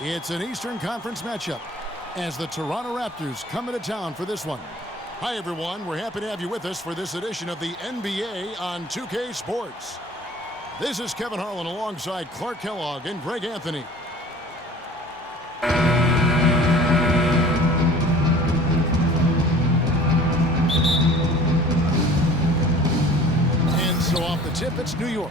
It's an Eastern Conference matchup as the Toronto Raptors come into town for this one. Hi, everyone. We're happy to have you with us for this edition of the NBA on 2K Sports. This is Kevin Harlan alongside Clark Kellogg and Greg Anthony. And so off the tip, it's New York.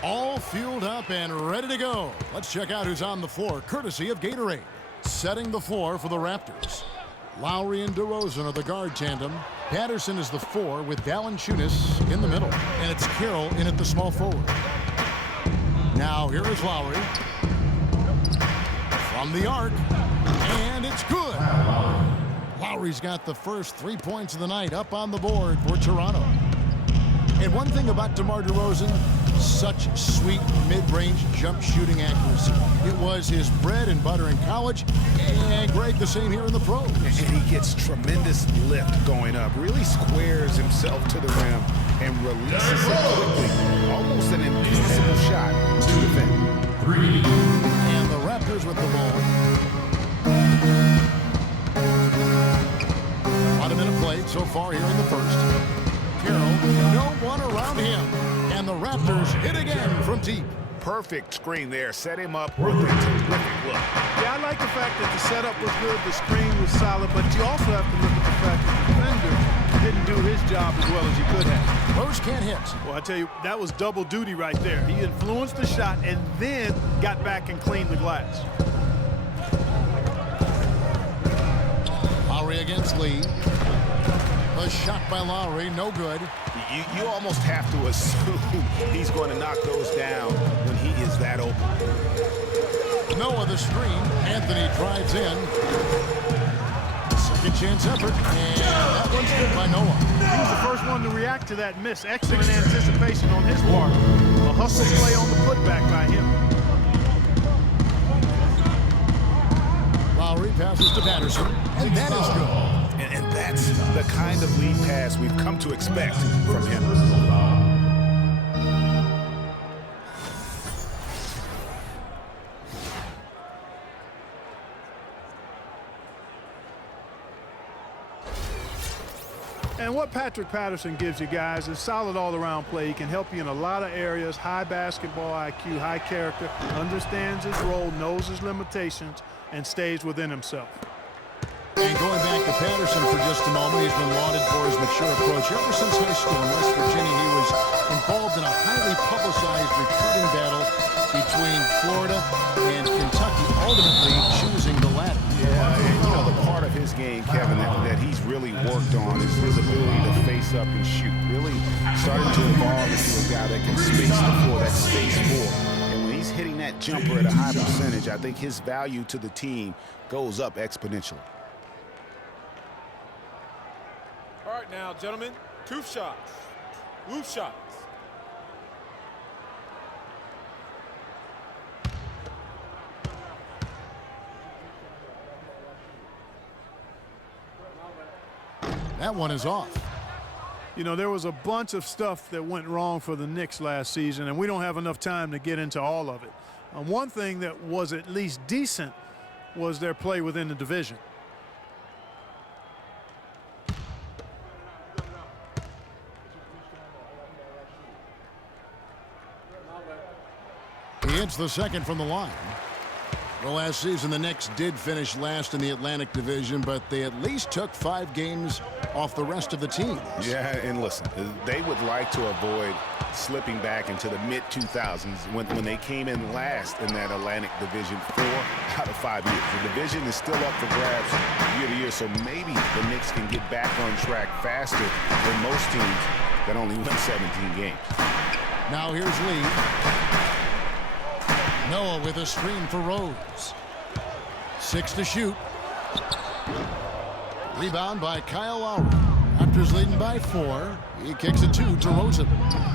All fueled up and ready to go. Let's check out who's on the floor, courtesy of Gatorade. Setting the floor for the Raptors. Lowry and DeRozan are the guard tandem. Patterson is the 4 with Valanciunas in the middle. And it's Carroll in at the small forward. Now here is Lowry. From the arc. And it's good. Lowry's got the first 3 points of the night up on the board for Toronto. And one thing about DeMar DeRozan, such sweet mid-range jump shooting accuracy. It was his bread and butter in college, and Greg, the same here in the pros. And he gets tremendous lift going up, really squares himself to the rim and releases it quickly. Almost an impossible shot to defend. And the Raptors with the ball. About a minute played so far here in the first. Carroll, no one around him. And the Raptors hit again from deep. Perfect screen there. Set him up with a terrific look. Yeah, I like the fact that the setup was good, the screen was solid, but you also have to look at the fact that the defender didn't do his job as well as he could have. Rose can't hit. Well, I tell you, that was double duty right there. He influenced the shot and then got back and cleaned the glass. Lowry against Lee. A shot by Lowry, no good. You almost have to assume he's going to knock those down when he is that open. Noah the screen. Anthony drives in. Second chance effort. And that one's good by Noah. He was the first one to react to that miss. Excellent anticipation on his part. A hustle play on the putback by him. Lowry passes to Patterson. And that is good. And that's the kind of lead pass we've come to expect from him. And what Patrick Patterson gives you guys is solid all-around play. He can help you in a lot of areas. High basketball IQ, high character, understands his role, knows his limitations, and stays within himself. And going back to Patterson for just a moment, he's been lauded for his mature approach. Ever since high school in West Virginia, he was involved in a highly publicized recruiting battle between Florida and Kentucky, ultimately choosing the latter. Yeah, and you know, the part of his game, Kevin, that he's really worked on is his ability to face up and shoot. Really starting to evolve into a guy that can space the floor, that space more. And when he's hitting that jumper at a high percentage, I think his value to the team goes up exponentially. All right now, gentlemen, 2 shots. 2 shots. That one is off. You know, there was a bunch of stuff that went wrong for the Knicks last season, and we don't have enough time to get into all of it. One thing that was at least decent was their play within the division. He hits the second from the line. Well, last season, the Knicks did finish last in the Atlantic Division, but they at least took 5 games off the rest of the teams. Yeah, and listen, they would like to avoid slipping back into the mid-2000s when they came in last in that Atlantic Division 4 out of 5 years. The division is still up for grabs year to year, so maybe the Knicks can get back on track faster than most teams that only win 17 games. Now here's Lee. Noah with a screen for Rose. 6 to shoot. Rebound by Kyle Lowry. Raptors leading by 4. He kicks it to DeRozan.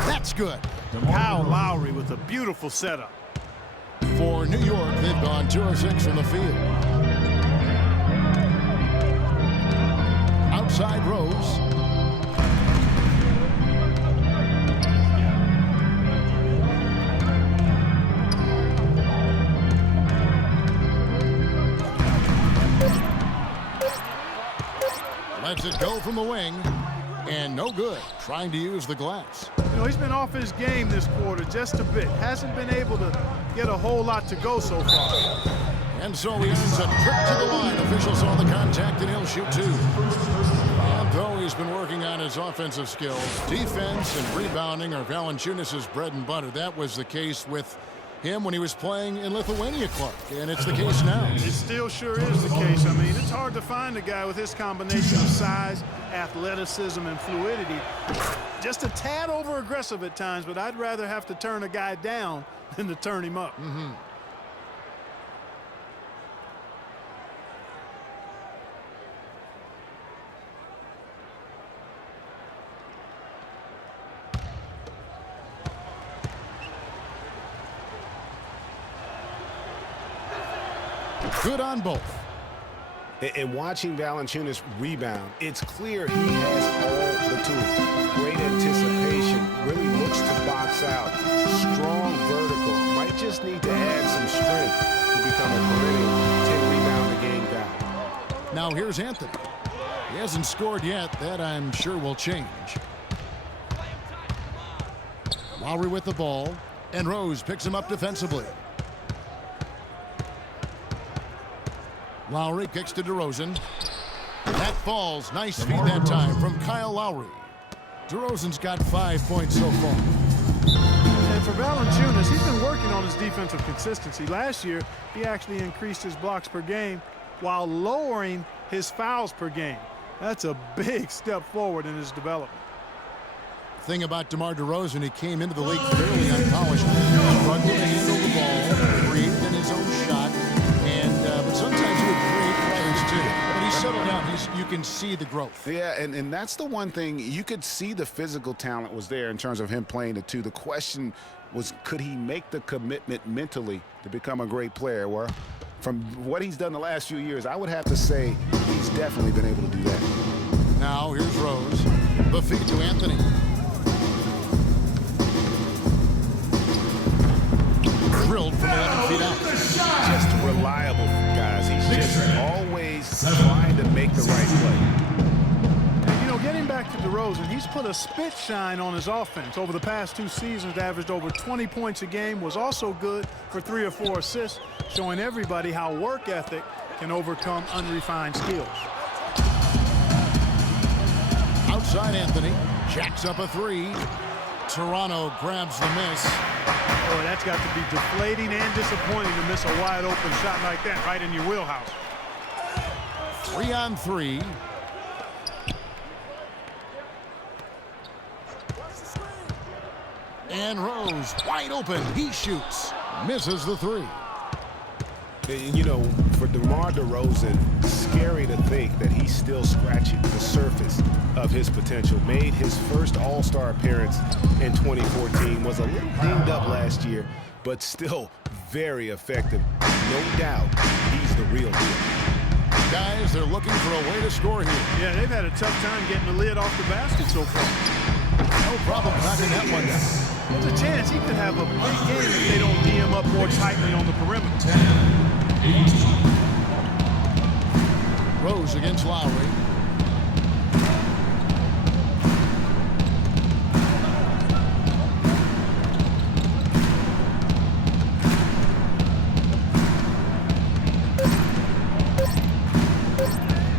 That's good. Kyle Lowry with a beautiful setup. For New York, they've gone 2 of 6 from the field. Outside Rose. go from the wing. And no good, trying to use the glass. You know, he's been off his game this quarter just a bit. Hasn't been able to get a whole lot to go so far. And so he earns a trip to the line. Officials saw the contact, and he'll shoot 2. And though he's been working on his offensive skills, defense and rebounding are Valanciunas' bread and butter. That was the case with him when he was playing in Lithuania, Clark, and it's the case now. It still sure is the case. I mean, it's hard to find a guy with his combination of size, athleticism, and fluidity. Just a tad over-aggressive at times, but I'd rather have to turn a guy down than to turn him up. Good on both. And watching Valanciunas rebound, it's clear he has all the tools. Great anticipation, really looks to box out. Strong vertical, might just need to add some strength to become a perennial 10-rebound-a-game guy. Now here's Anthony. He hasn't scored yet. That I'm sure will change. Lowry with the ball, and Rose picks him up defensively. Lowry kicks to DeRozan. That falls. Nice feed that time from Kyle Lowry. DeRozan's got 5 points so far. And for Valanciunas, he's been working on his defensive consistency. Last year, he actually increased his blocks per game while lowering his fouls per game. That's a big step forward in his development. Thing about DeMar DeRozan, he came into the league fairly unpolished. Struggled to handle the ball, breathed in his own shot, but sometimes he would create plays too. But he's settled down. You can see the growth. Yeah, and that's the one thing. You could see the physical talent was there in terms of him playing the 2. The question was, could he make the commitment mentally to become a great player? Well, from what he's done the last few years, I would have to say he's definitely been able to do that. Now here's Rose. The feed to Anthony. Drilled from 11 feet out. Just reliable, guys. He's just always trying to make the right play. And, you know, getting back to DeRozan, he's put a spit shine on his offense. Over the past 2 seasons, averaged over 20 points a game, was also good for 3 or 4 assists, showing everybody how work ethic can overcome unrefined skills. Outside Anthony, jacks up a 3. Toronto grabs the miss. Boy, that's got to be deflating and disappointing to miss a wide-open shot like that right in your wheelhouse. 3 on 3. And Rose wide open. He shoots. Misses the 3. You know, for DeMar DeRozan, scary to think that he's still scratching the surface of his potential. Made his first All-Star appearance in 2014. Was a little dinged up last year, but still very effective. No doubt he's the real deal. Guys, they're looking for a way to score here. Yeah, they've had a tough time getting the lid off the basket so far. No problem knocking that one down. There's a chance he could have a big game if they don't knee him up more tightly on the perimeter. Rose against Lowry.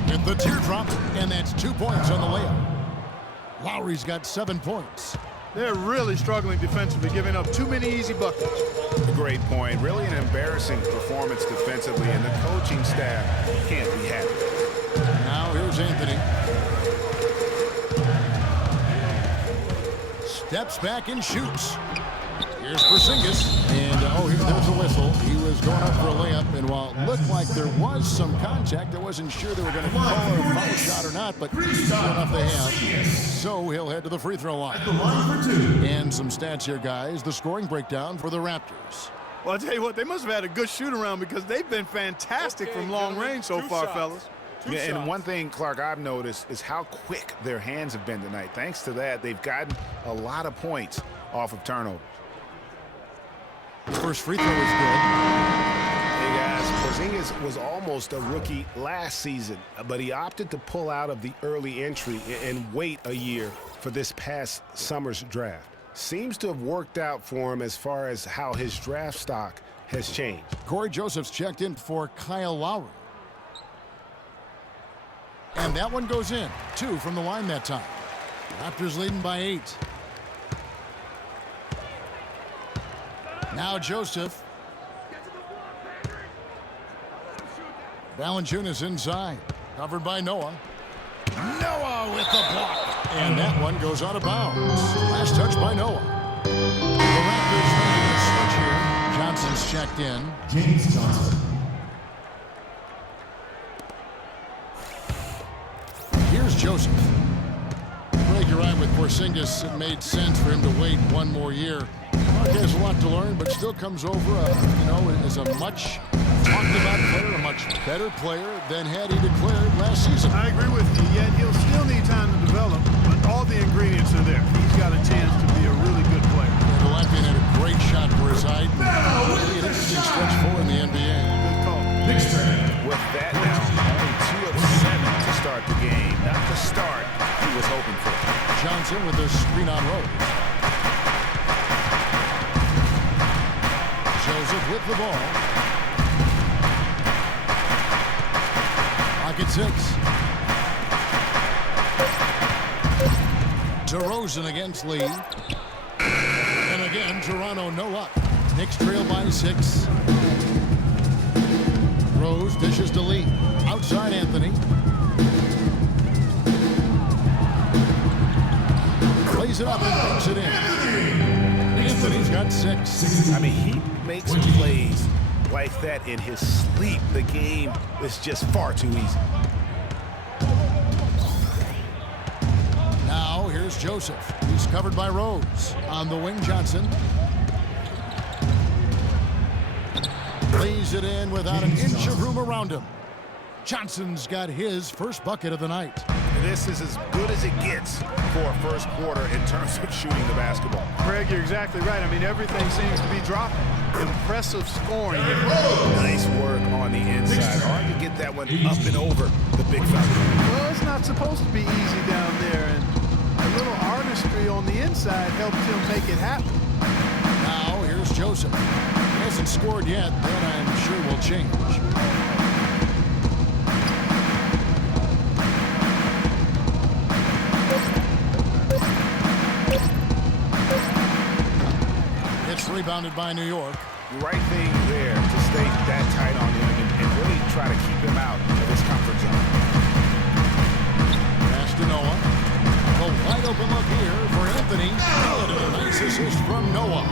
At the teardrop, and that's 2 points on the layup. Lowry's got 7 points. They're really struggling defensively, giving up too many easy buckets. Great point. Really an embarrassing performance defensively, and the coaching staff can't be happy. Now here's Anthony. Steps back and shoots. Here's Porzingis, and there's a whistle. He was going up for a layup, and while it looked like there was some contact, I wasn't sure they were going to call a foul shot or not, but sure enough they have. So he'll head to the free throw line. And some stats here, guys. The scoring breakdown for the Raptors. Well, I'll tell you what, they must have had a good shoot-around because they've been fantastic from long range so far, fellas. Yeah, and one thing, Clark, I've noticed is how quick their hands have been tonight. Thanks to that, they've gotten a lot of points off of turnovers. His first free throw is good. Hey, guys, Porzingis was almost a rookie last season, but he opted to pull out of the early entry and wait a year for this past summer's draft. Seems to have worked out for him as far as how his draft stock has changed. Corey Joseph's checked in for Kyle Lowry. And that one goes in. 2 from the line that time. Raptors leading by 8. Now Joseph. Valanciunas inside. Covered by Noah. Noah with the block. And that one goes out of bounds. Last touch by Noah. The Raptors making a switch here. Johnson's checked in. James Johnson. Here's Joseph. Greg, you're right with Porzingis. It made sense for him to wait one more year. Mark has a lot to learn, but still comes over, as a much talked about player, a much better player than had he declared last season. I agree with you. Yet he'll still need time to develop, but all the ingredients are there. He's got a chance to be a really good player. And the Latvian had a great shot for his height. Maybe an interesting stretch for in the NBA. Good call. Knicks turn. With that now, only 2 of 7 to start the game. Not the start he was hoping for. Johnson with a screen on Rose. Joseph with the ball. Pocket 6. DeRozan against Lee. And again, Toronto no luck. Knicks trail by 6. Rose dishes to Lee. Outside Anthony. Plays it up and brings it in. Anthony's got 6. I mean, he makes plays like that in his sleep. The game is just far too easy. Now here's Joseph. He's covered by Rose. On the wing, Johnson. Lays it in without an inch of room around him. Johnson's got his first bucket of the night. This is as good as it gets for a first quarter in terms of shooting the basketball. Greg, you're exactly right. I mean, everything seems to be dropping. Impressive scoring. Nice work on the inside. Hard to get that one up and over the big fella. Well, it's not supposed to be easy down there, and a little artistry on the inside helped him make it happen. Now here's Joseph. He hasn't scored yet. That I'm sure will change. It's rebounded by New York. The right thing there to stay that tight on him and really try to keep him out of his comfort zone. Pass to Noah. A wide open look here for Anthony. Good, and a nice assist from Noah.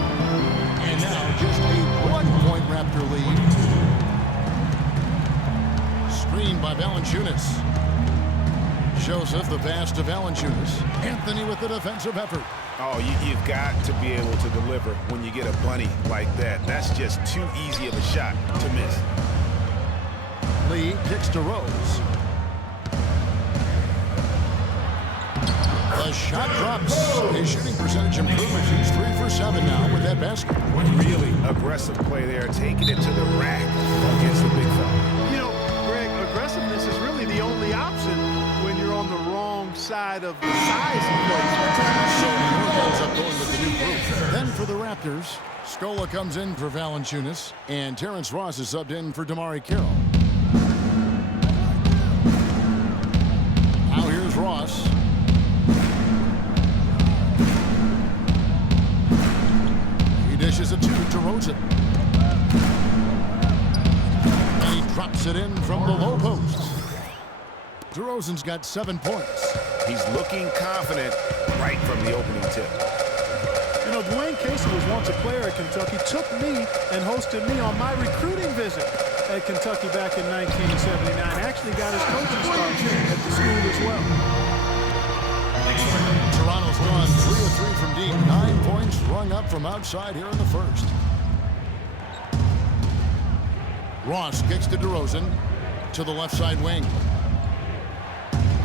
And now just a 1-point Raptor lead. Screened by Valanciunas. Joseph the pass to Valanciunas. Anthony with the defensive effort. Oh, you've got to be able to deliver when you get a bunny like that. That's just too easy of a shot to miss. Lee kicks to Rose. The shot drops. His shooting percentage improves. He's 3 for 7 now with that basket. Really aggressive play there, taking it to the rack against the big fella. You know, Greg, aggressiveness is really the only option when you're on the wrong side of the size equation. So New York ends up going with the new group. Then for the Raptors, Scola comes in for Valanciunas, and Terrence Ross is subbed in for Damari Carroll. Now here's Ross. He dishes it to Rosen. And he drops it in from the low post. DeRozan's got 7 points. He's looking confident right from the opening tip. You know, Dwayne Casey was once a player at Kentucky, took me and hosted me on my recruiting visit at Kentucky back in 1979. Actually got his coaching start at the school as well. Toronto's gone 3 of 3 from deep. 9 points rung up from outside here in the first. Ross kicks to DeRozan to the left side wing.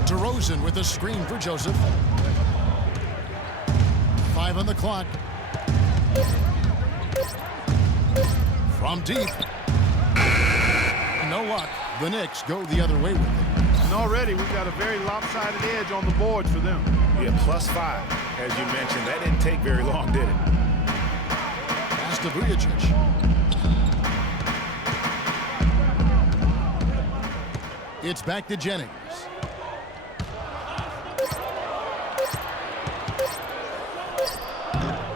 DeRozan with a screen for Joseph. 5 on the clock. From deep. And no luck. The Knicks go the other way with it. And already we've got a very lopsided edge on the boards for them. Yeah, +5. As you mentioned, that didn't take very long, did it? Pass to Vujacic. It's back to Jennings.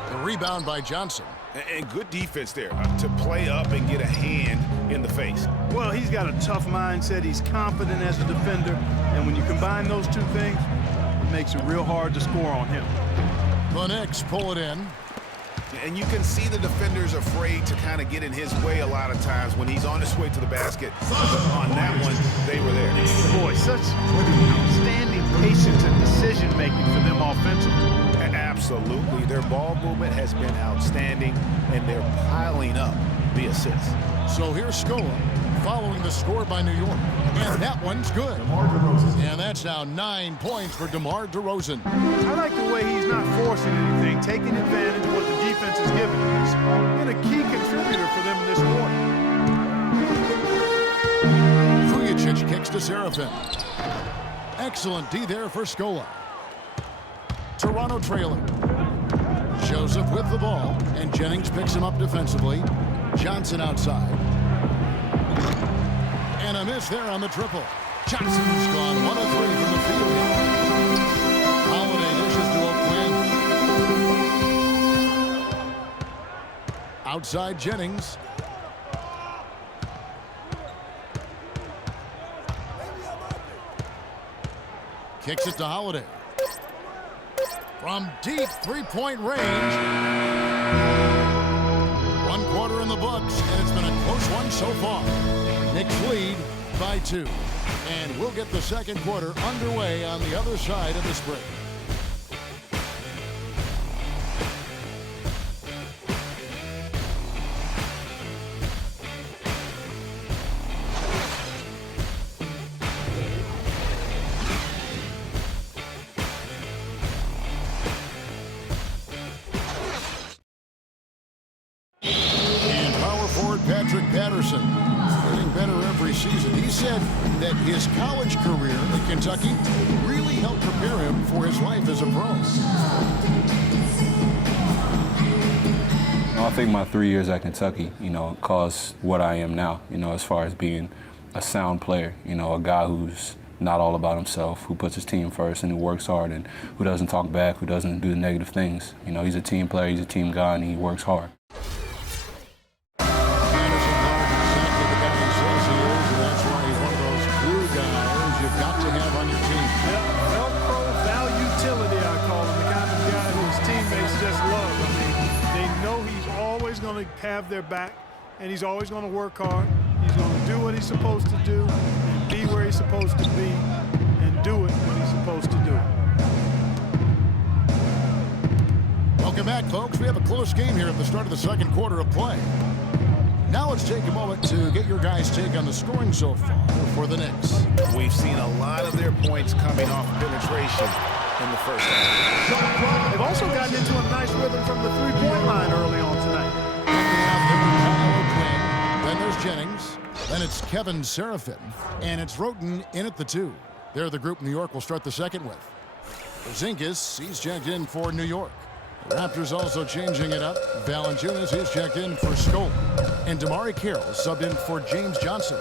The rebound by Johnson. And good defense there to play up and get a hand in the face. Well, he's got a tough mindset. He's confident as a defender. And when you combine those two things, it makes it real hard to score on him. The Knicks pull it in. And you can see the defenders afraid to kind of get in his way a lot of times when he's on his way to the basket. On that one, they were there. Boy, such outstanding patience and decision-making for them offensively. Absolutely. Their ball movement has been outstanding, and they're piling up the assists. So here's Scola following the score by New York. And that one's good. And that's now 9 points for DeMar DeRozan. I like the way he's not forcing anything, taking advantage of what the defense is giving him. He's been a key contributor for them this quarter. Vujacic kicks to Serafin. Excellent D there for Scola. Toronto trailing. Joseph with the ball, and Jennings picks him up defensively. Johnson outside. And a miss there on the triple. Johnson's gone 1 of 3 from the field. Holiday dishes to O'Quinn. Outside Jennings. Kicks it to Holiday. From deep three-point range. 1 quarter in the books, and it's been a close one so far. Knicks lead by 2. And we'll get the second quarter underway on the other side of this break. Patterson, getting better every season. He said that his college career at Kentucky really helped prepare him for his life as a pro. I think my 3 years at Kentucky, caused what I am now, as far as being a sound player, a guy who's not all about himself, who puts his team first and who works hard and who doesn't talk back, who doesn't do the negative things. He's a team player, he's a team guy, and he works hard. Have their back, and he's always going to work hard. He's going to do what he's supposed to do, and be where he's supposed to be, and do it when he's supposed to do it. Welcome back, folks. We have a close game here at the start of the second quarter of play. Now let's take a moment to get your guys' take on the scoring so far for the Knicks. We've seen a lot of their points coming off penetration in the first half. They've also gotten into a nice rhythm from the three-point line early on tonight. Then there's Jennings. Then it's Kevin Serafin. And it's Roten in at the 2. They're the group New York will start the second with. Porzingis, he's checked in for New York. The Raptors also changing it up. Valanciunas, he's checked in for Scola. And Damari Carroll subbed in for James Johnson.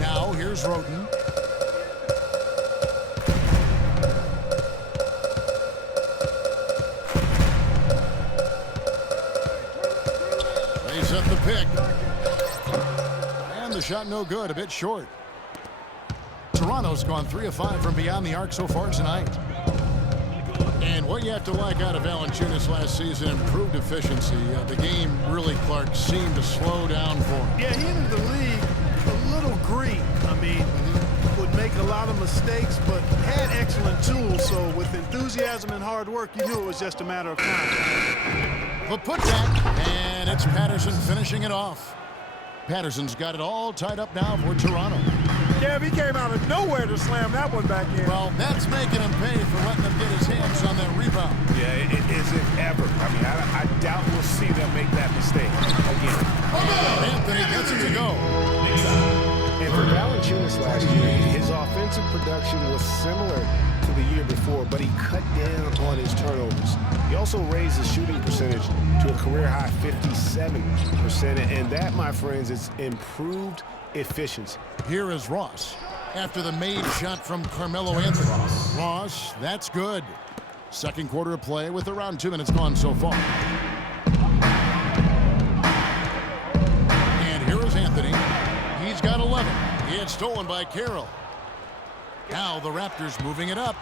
Now here's Roten. They set the pick. And the shot no good, a bit short. Toronto's gone 3 of 5 from beyond the arc so far tonight. And what you have to like out of Valanciunas last season, improved efficiency. The game really, Clark, seemed to slow down for him. Yeah, he entered the league a little green. Would make a lot of mistakes, but had excellent tools. So with enthusiasm and hard work, you knew it was just a matter of time. But put that, and it's Patterson finishing it off. Patterson's got it all tied up now for Toronto. Yeah, he came out of nowhere to slam that one back in. Well, that's making him pay for letting him get his hands on that rebound. Yeah, it isn't ever. I doubt we'll see them make that mistake again. Anthony gets it to go. this last year. His offensive production was similar to the year before, but he cut down on his turnovers. He also raised his shooting percentage to a career-high 57%, and that, my friends, is improved efficiency. Here is Ross after the made shot from Carmelo Anthony. Ross, that's good. Second quarter of play with around 2 minutes gone so far. And here is Anthony. He's got 11. It's stolen by Carroll. Now the Raptors moving it up.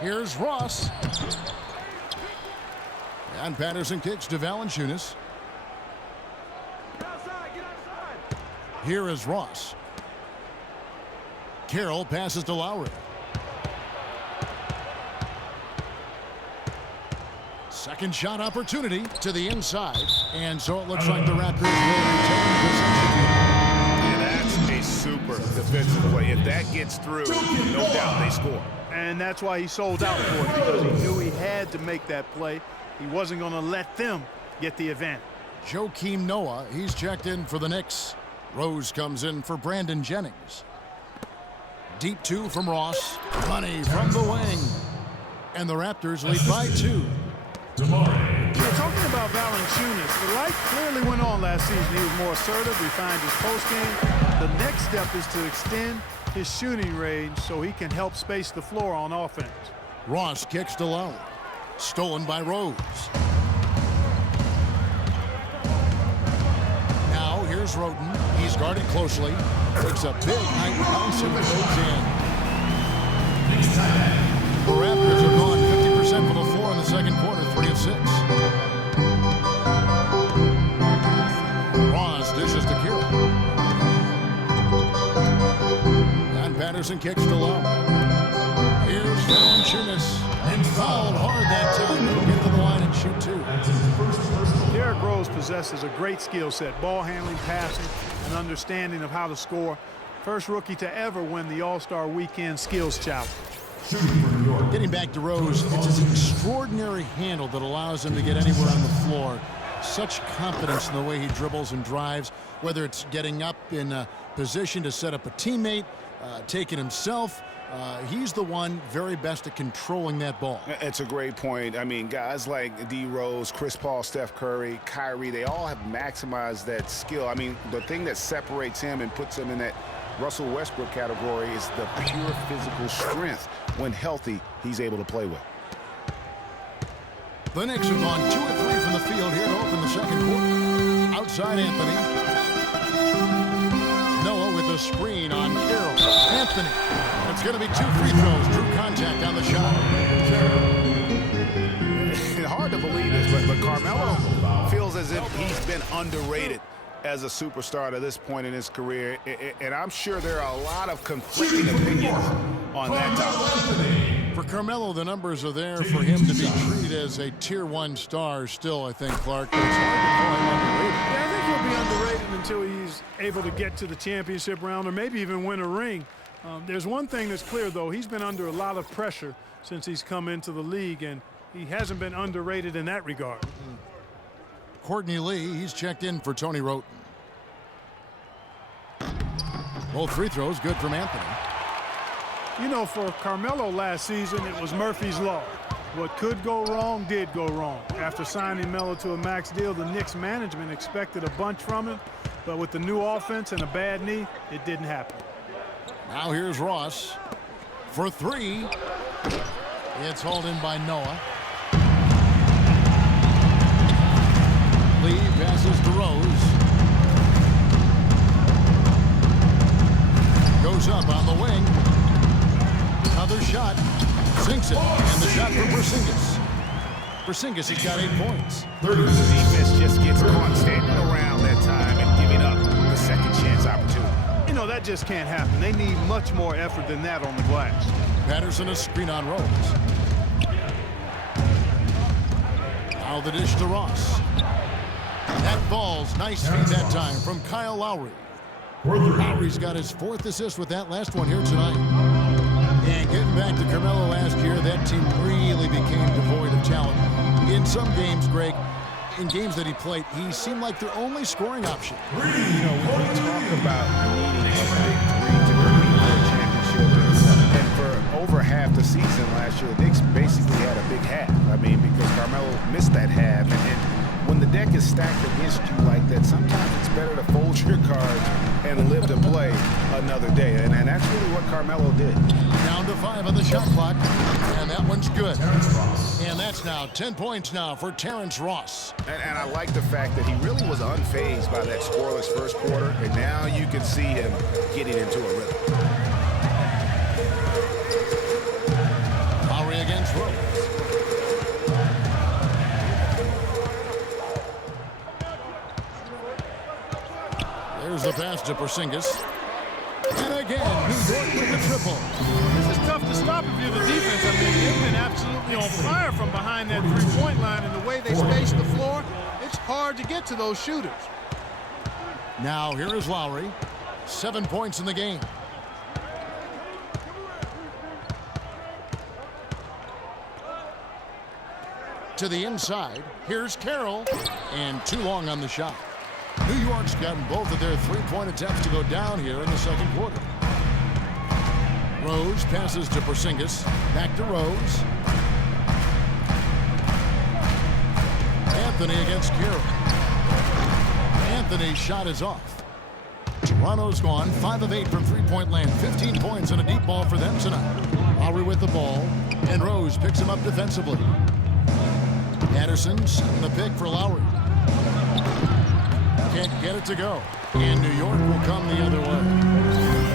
Here's Ross. And Patterson kicks to Valanciunas. Here is Ross. Carroll passes to Lowry. Second shot opportunity to the inside. And so it looks like the Raptors will retain possession. And that's a super defensive play. If that gets through, no doubt they score. And that's why he sold out for it, because he knew he had to make that play. He wasn't going to let them get the advantage. Joakim Noah, he's checked in for the Knicks. Rose comes in for Brandon Jennings. Deep two from Ross. Money from the wing. And the Raptors lead by 2. Talking about Valanciunas, the light clearly went on last season. He was more assertive, refined his postgame. The next step is to extend his shooting range so he can help space the floor on offense. Ross kicks to Lowry. Stolen by Rose. Now here's Roden. He's guarded closely. Takes a big high bounce and goes in. The Raptors are gone 50% for the floor in the second quarter, 3 of 6. Ross dishes to Carroll. And Patterson kicks to Lowry. Here's Valanciunas. And fouled hard that time. He'll get to the line and shoot 2. Derrick Rose possesses a great skill set, ball handling, passing, and understanding of how to score. First rookie to ever win the All-Star Weekend Skills Challenge. Getting back to Rose, it's his extraordinary handle that allows him to get anywhere on the floor. Such confidence in the way he dribbles and drives, whether it's getting up in a position to set up a teammate, taking himself. He's the one very best at controlling that ball. It's a great point. I mean, guys like D. Rose, Chris Paul, Steph Curry, Kyrie, they all have maximized that skill. I mean, the thing that separates him and puts him in that Russell Westbrook category is the pure physical strength. When healthy, he's able to play with. The Knicks have gone 2 of 3 from the field here to open the second quarter. Outside Anthony. Noah with a screen on Carroll. Anthony. It's going to be 2 free throws. Drew contact on the shot. Hard to believe this, but Carmelo feels as if he's been underrated as a superstar to this point in his career. And I'm sure there are a lot of conflicting opinions on that topic. For Carmelo, the numbers are there for him to be treated as a Tier 1 star still, I think, Clark. But it's hard to call him underrated. Yeah, I think he'll be underrated until he's able to get to the championship round or maybe even win a ring. There's one thing that's clear, though. He's been under a lot of pressure since he's come into the league, and he hasn't been underrated in that regard. Courtney Lee, he's checked in for Tony Roten. Both free throws good from Anthony. You know, for Carmelo last season, it was Murphy's Law. What could go wrong did go wrong. After signing Melo to a max deal, the Knicks management expected a bunch from him, but with the new offense and a bad knee, it didn't happen. Now here's Ross for 3. It's hauled in by Noah. Lee passes to Rose. Goes up on the wing. Another shot. Sinks it. And the shot from Porzingis. Porzingis has got 8 points. The defense just gets caught standing around that time and giving up the second chance opportunity. You know, that just can't happen. They need much more effort than that on the glass. Patterson a screen on Rose. Now the dish to Ross. That falls. Nice feed that time from Kyle Lowry. Lowry's got his 4th assist with that last one here tonight. And getting back to Carmelo last year, that team really became devoid of talent. In some games, Greg, in games that he played, he seemed like their only scoring option. You know, when we talk about needing a big three to compete for a championship, and for over half the season last year, the Knicks basically had a big half. I mean, because Carmelo missed that half, and when the deck is stacked against you like that, sometimes it's better to fold your cards and live to play another day. And that's really what Carmelo did. Down to 5 on the shot clock, and that one's good. And that's now 10 points now for Terrence Ross. And I like the fact that he really was unfazed by that scoreless first quarter, and now you can see him getting into a rhythm. Lowry against Rose. There's the pass to Porzingis. And again, New York with the triple. This is tough to stop if you're the defense. I mean, they've been absolutely on fire from behind that three-point line, and the way they space the floor, it's hard to get to those shooters. Now here is Lowry. 7 points in the game. To the inside. Here's Carroll. And too long on the shot. New York's gotten both of their three-point attempts to go down here in the second quarter. Rose passes to Porzingis. Back to Rose. Anthony against Carroll. Anthony's shot is off. Toronto's gone 5 of 8 from three-point land. 15 points and a deep ball for them tonight. Lowry with the ball. And Rose picks him up defensively. Anderson setting the pick for Lowry. Can't get it to go. And New York will come the other way.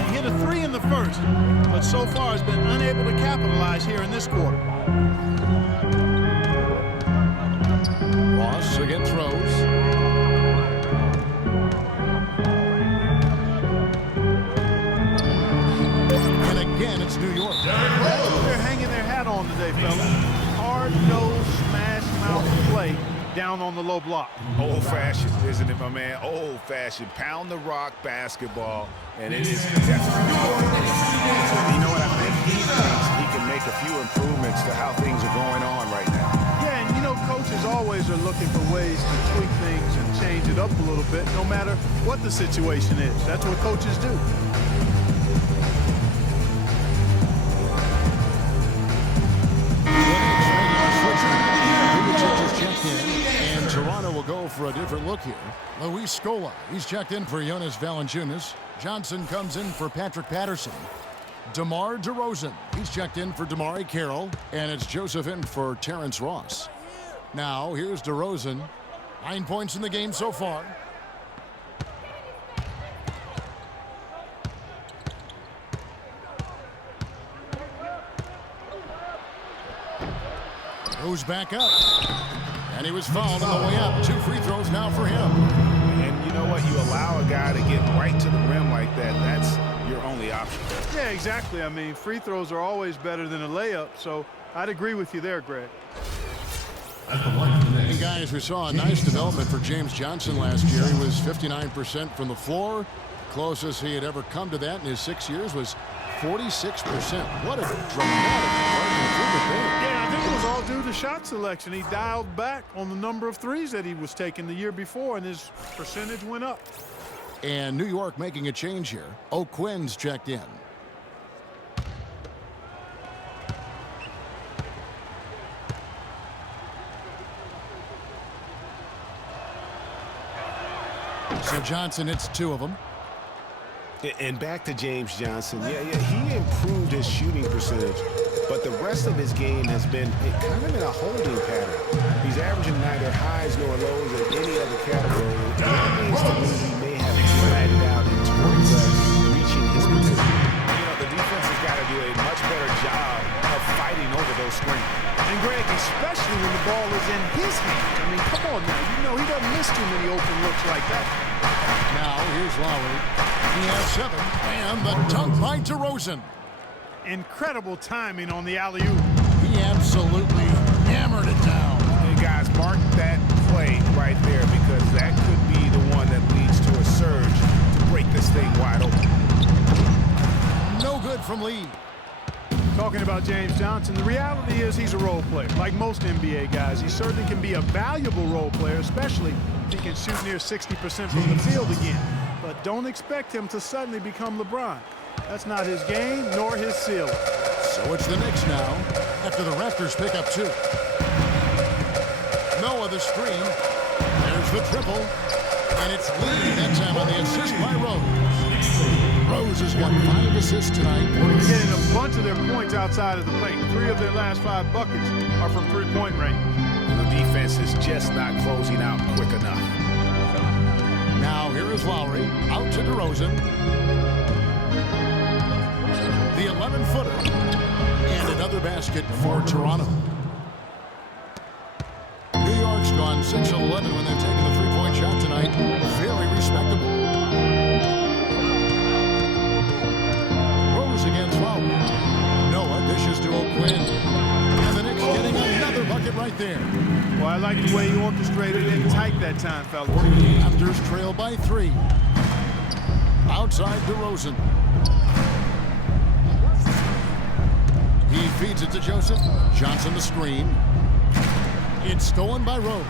He hit a three in the first, but so far has been unable to capitalize here in this quarter. Ross against Rose. And again, it's New York. That's what they're hanging their hat on today, fellas. Hard-nosed, smash-mouth play down on the low block. Old-fashioned, isn't it, my man? Old-fashioned. Pound the rock basketball, and it is definitely. You know what I think? He thinks he can make a few improvements to how things are going on right now. Yeah, and you know, coaches always are looking for ways to tweak things and change it up a little bit, no matter what the situation is. That's what coaches do. And Toronto will go for a different look here. Luis Scola, he's checked in for Jonas Valanciunas. Johnson comes in for Patrick Patterson. DeMar DeRozan, he's checked in for DeMar Carroll. And it's Joseph in for Terrence Ross. Now, here's DeRozan. 9 points in the game so far. Goes back up. And he was fouled on the way up. 2 free throws now for him. And you know what? You allow a guy to get right to the rim like that, that's your only option. Yeah, exactly. I mean, free throws are always better than a layup, so I'd agree with you there, Greg. And guys, we saw a nice development for James Johnson last year. He was 59% from the floor. Closest he had ever come to that in his 6 years was 46%. What a dramatic improvement there. Yeah, I think it was all due to shot selection. He dialed back on the number of threes that he was taking the year before, and his percentage went up. And New York making a change here. O'Quinn's checked in. So Johnson hits 2 of them. And back to James Johnson. Yeah, he improved his shooting percentage, but the rest of his game has been kind of in a holding pattern. He's averaging neither highs nor lows in any other category. That means to me he may have flattened out in terms of reaching his potential. You know, the defense has got to do a much better job of fighting over those screens. And Greg, especially when the ball is in his hand. I mean, come on now. You know, he doesn't miss too many open looks like that. Now, here's Lowry. He has 7. And the dunk by DeRozan. Incredible timing on the alley-oop. He absolutely hammered it down. Hey, guys, mark that play right there, because that could be the one that leads to a surge to break this thing wide open. No good from Lee. Talking about about James Johnson. The reality is he's a role player. Like most NBA guys, he certainly can be a valuable role player, especially if he can shoot near 60% from the field again. But don't expect him to suddenly become LeBron. That's not his game, nor his ceiling. So it's the Knicks now, after the Raptors pick up 2. Noah the screen. There's the triple. And it's Lee that time on the assist by Rose. Rose has got 5 assists tonight. They're getting a bunch of their points outside of the paint. 3 of their last 5 buckets are from three-point range. The defense is just not closing out quick enough. Now here is Lowry, out to DeRozan. The 11-footer. And another basket for Toronto. New York's gone 6 of 11 when they're taking the three-point shot tonight. Very respectable. Rose against Lowry. Noah dishes to O'Quinn. And the Knicks getting another bucket right there. Well, I like the way he orchestrated it tight that time, fellas. Raptors trail by 3. Outside DeRozan. He feeds it to Joseph. Johnson the screen. It's stolen by Rose.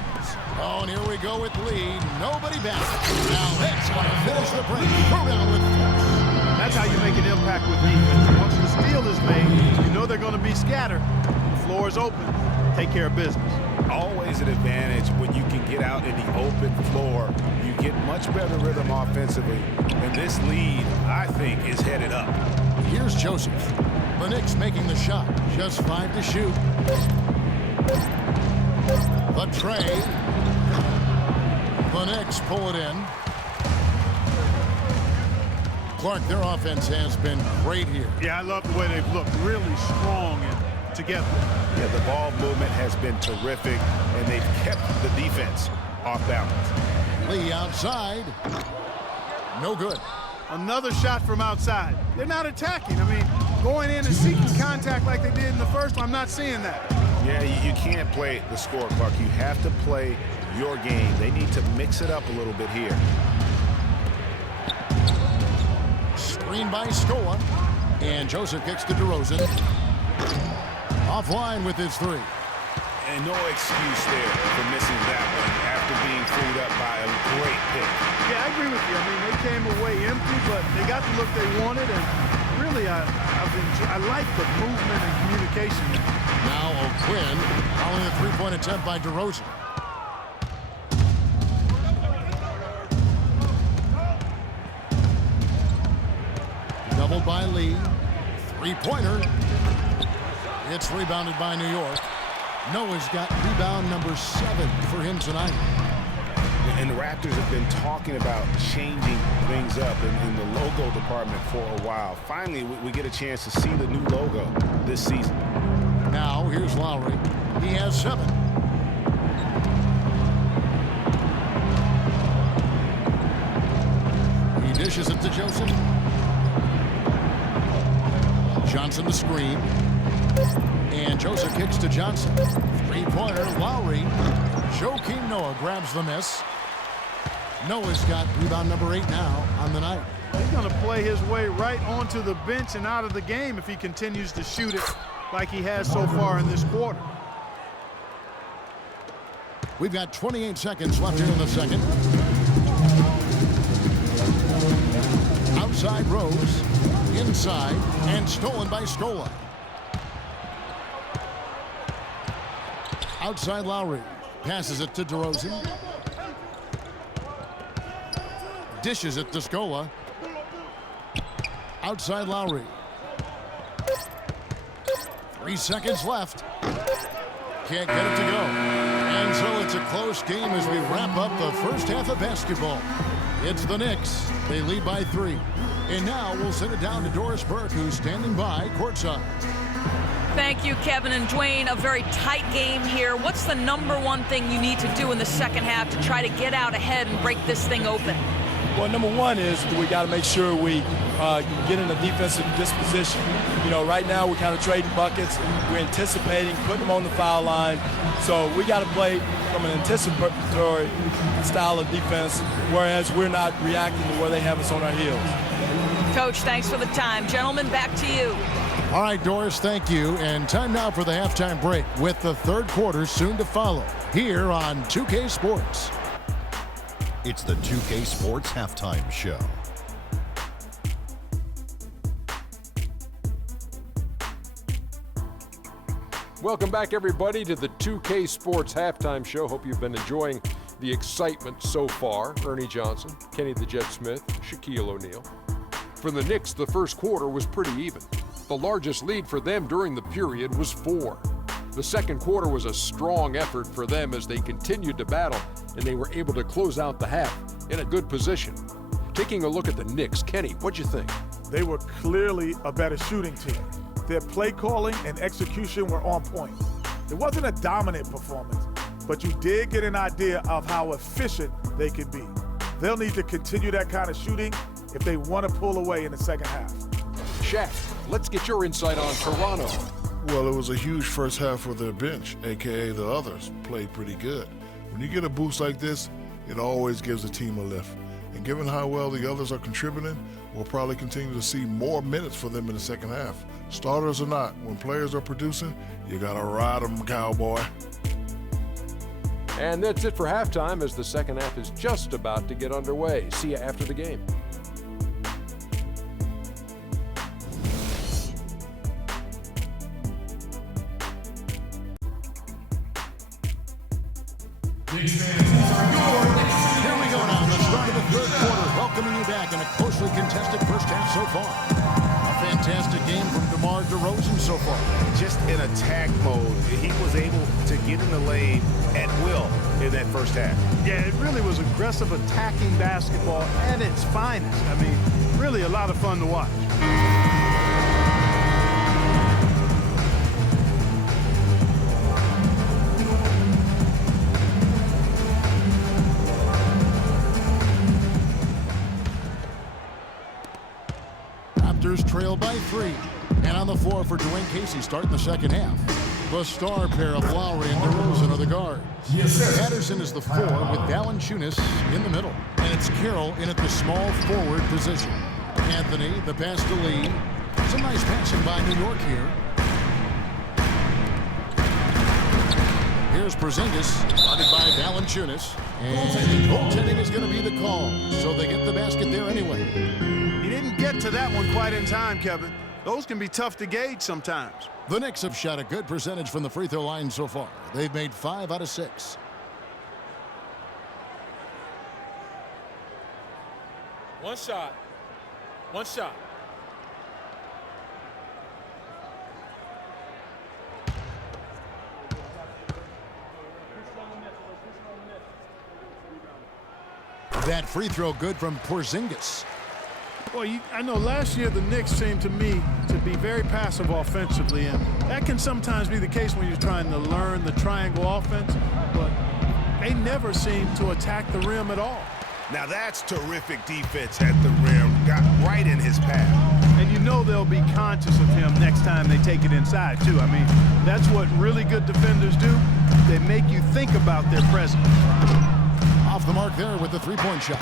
Oh, and here we go with Lee. Nobody back. Now that's going to finish the break. Throw down with force. That's how you make an impact with defense. Once the steal is made, you know they're going to be scattered. The floor is open. Take care of business. Always an advantage when you can get out in the open floor. You get much better rhythm offensively. And this lead, I think, is headed up. Here's Joseph. The Knicks making the shot. Just 5 to shoot. The trade. The Knicks pull it in. Clark, their offense has been great here. Yeah, I love the way they've looked. Really strong and together. Yeah, the ball movement has been terrific, and they've kept the defense off balance. Lee outside. No good. Another shot from outside. They're not attacking. I mean, going in and seeking contact like they did in the first one, I'm not seeing that. Yeah, you can't play the score, Clark. You have to play your game. They need to mix it up a little bit here. Screen by Scola. And Joseph kicks to DeRozan. Offline with his 3. And no excuse there for missing that one after being freed up by a great pick. Yeah, I agree with you. I mean, they came away empty, but they got the look they wanted, and really, I like the movement and communication. Now O'Quinn following the three-point attempt by DeRozan. Doubled by Lee. Three-pointer. It's rebounded by New York. Noah's got rebound number 7 for him tonight. And the Raptors have been talking about changing things up in the logo department for a while. Finally, we get a chance to see the new logo this season. Now, here's Lowry. He has 7. He dishes it to Joseph. Johnson the screen. And Joseph kicks to Johnson. Three-pointer, Lowry. Joakim Noah grabs the miss. Noah's got rebound number 8 now on the night. He's going to play his way right onto the bench and out of the game if he continues to shoot it like he has so far in this quarter. We've got 28 seconds left here in the second. Outside Rose. Inside. And stolen by Scola. Outside Lowry. Passes it to DeRozan. Dishes it to Scola. Outside Lowry. 3 seconds left. Can't get it to go. And so it's a close game as we wrap up the first half of basketball. It's the Knicks. They lead by 3. And now we'll send it down to Doris Burke, who's standing by courtside. Thank you, Kevin and Dwayne. A very tight game here. What's the number one thing you need to do in the second half to try to get out ahead and break this thing open? Well, number one is we got to make sure we get in a defensive disposition. You know, right now we're kind of trading buckets. We're anticipating, putting them on the foul line. So we got to play from an anticipatory style of defense, whereas we're not reacting to where they have us on our heels. Coach, thanks for the time. Gentlemen, back to you. All right, Doris, thank you. And time now for the halftime break with the third quarter soon to follow here on 2K Sports. It's the 2K Sports Halftime Show. Welcome back, everybody, to the 2K Sports Halftime Show. Hope you've been enjoying the excitement so far. Ernie Johnson, Kenny the Jet Smith, Shaquille O'Neal. For the Knicks, the first quarter was pretty even. The largest lead for them during the period was 4. The second quarter was a strong effort for them as they continued to battle, and they were able to close out the half in a good position. Taking a look at the Knicks, Kenny, what'd you think? They were clearly a better shooting team. Their play calling and execution were on point. It wasn't a dominant performance, but you did get an idea of how efficient they could be. They'll need to continue that kind of shooting if they want to pull away in the second half. Shaq, let's get your insight on Toronto. Well, it was a huge first half for their bench, a.k.a. the others, played pretty good. When you get a boost like this, it always gives the team a lift. And given how well the others are contributing, we'll probably continue to see more minutes for them in the second half. Starters or not, when players are producing, you gotta ride them, cowboy. And that's it for halftime as the second half is just about to get underway. See you after the game. Here we go now, the start of the third quarter, welcoming you back in a closely contested first half so far. A fantastic game from DeMar DeRozan so far. Just in attack mode, he was able to get in the lane at will in that first half. Yeah, it really was aggressive attacking basketball at its finest. I mean, really a lot of fun to watch. Raptors trail by 3. And on the floor for Dwayne Casey starting the second half. The star pair of Lowry and DeRozan are the guards. Patterson is the 4 with Valanciunas in the middle. And it's Carroll in at the small forward position. Anthony, the pass to Lee. Some nice passing by New York here. Here's Porzingis, guarded by Valanciunas. And goaltending is going to be the call. So they get the basket there anyway. He didn't get to that one quite in time, Kevin. Those can be tough to gauge sometimes. The Knicks have shot a good percentage from the free throw line so far. They've made 5 out of 6. One shot. One shot. That free throw good from Porzingis. Well, I know last year the Knicks seemed to me to be very passive offensively, and that can sometimes be the case when you're trying to learn the triangle offense, but they never seem to attack the rim at all. Now that's terrific defense at the rim. Got right in his path. And you know they'll be conscious of him next time they take it inside, too. I mean, that's what really good defenders do. They make you think about their presence. Off the mark there with the three-point shot.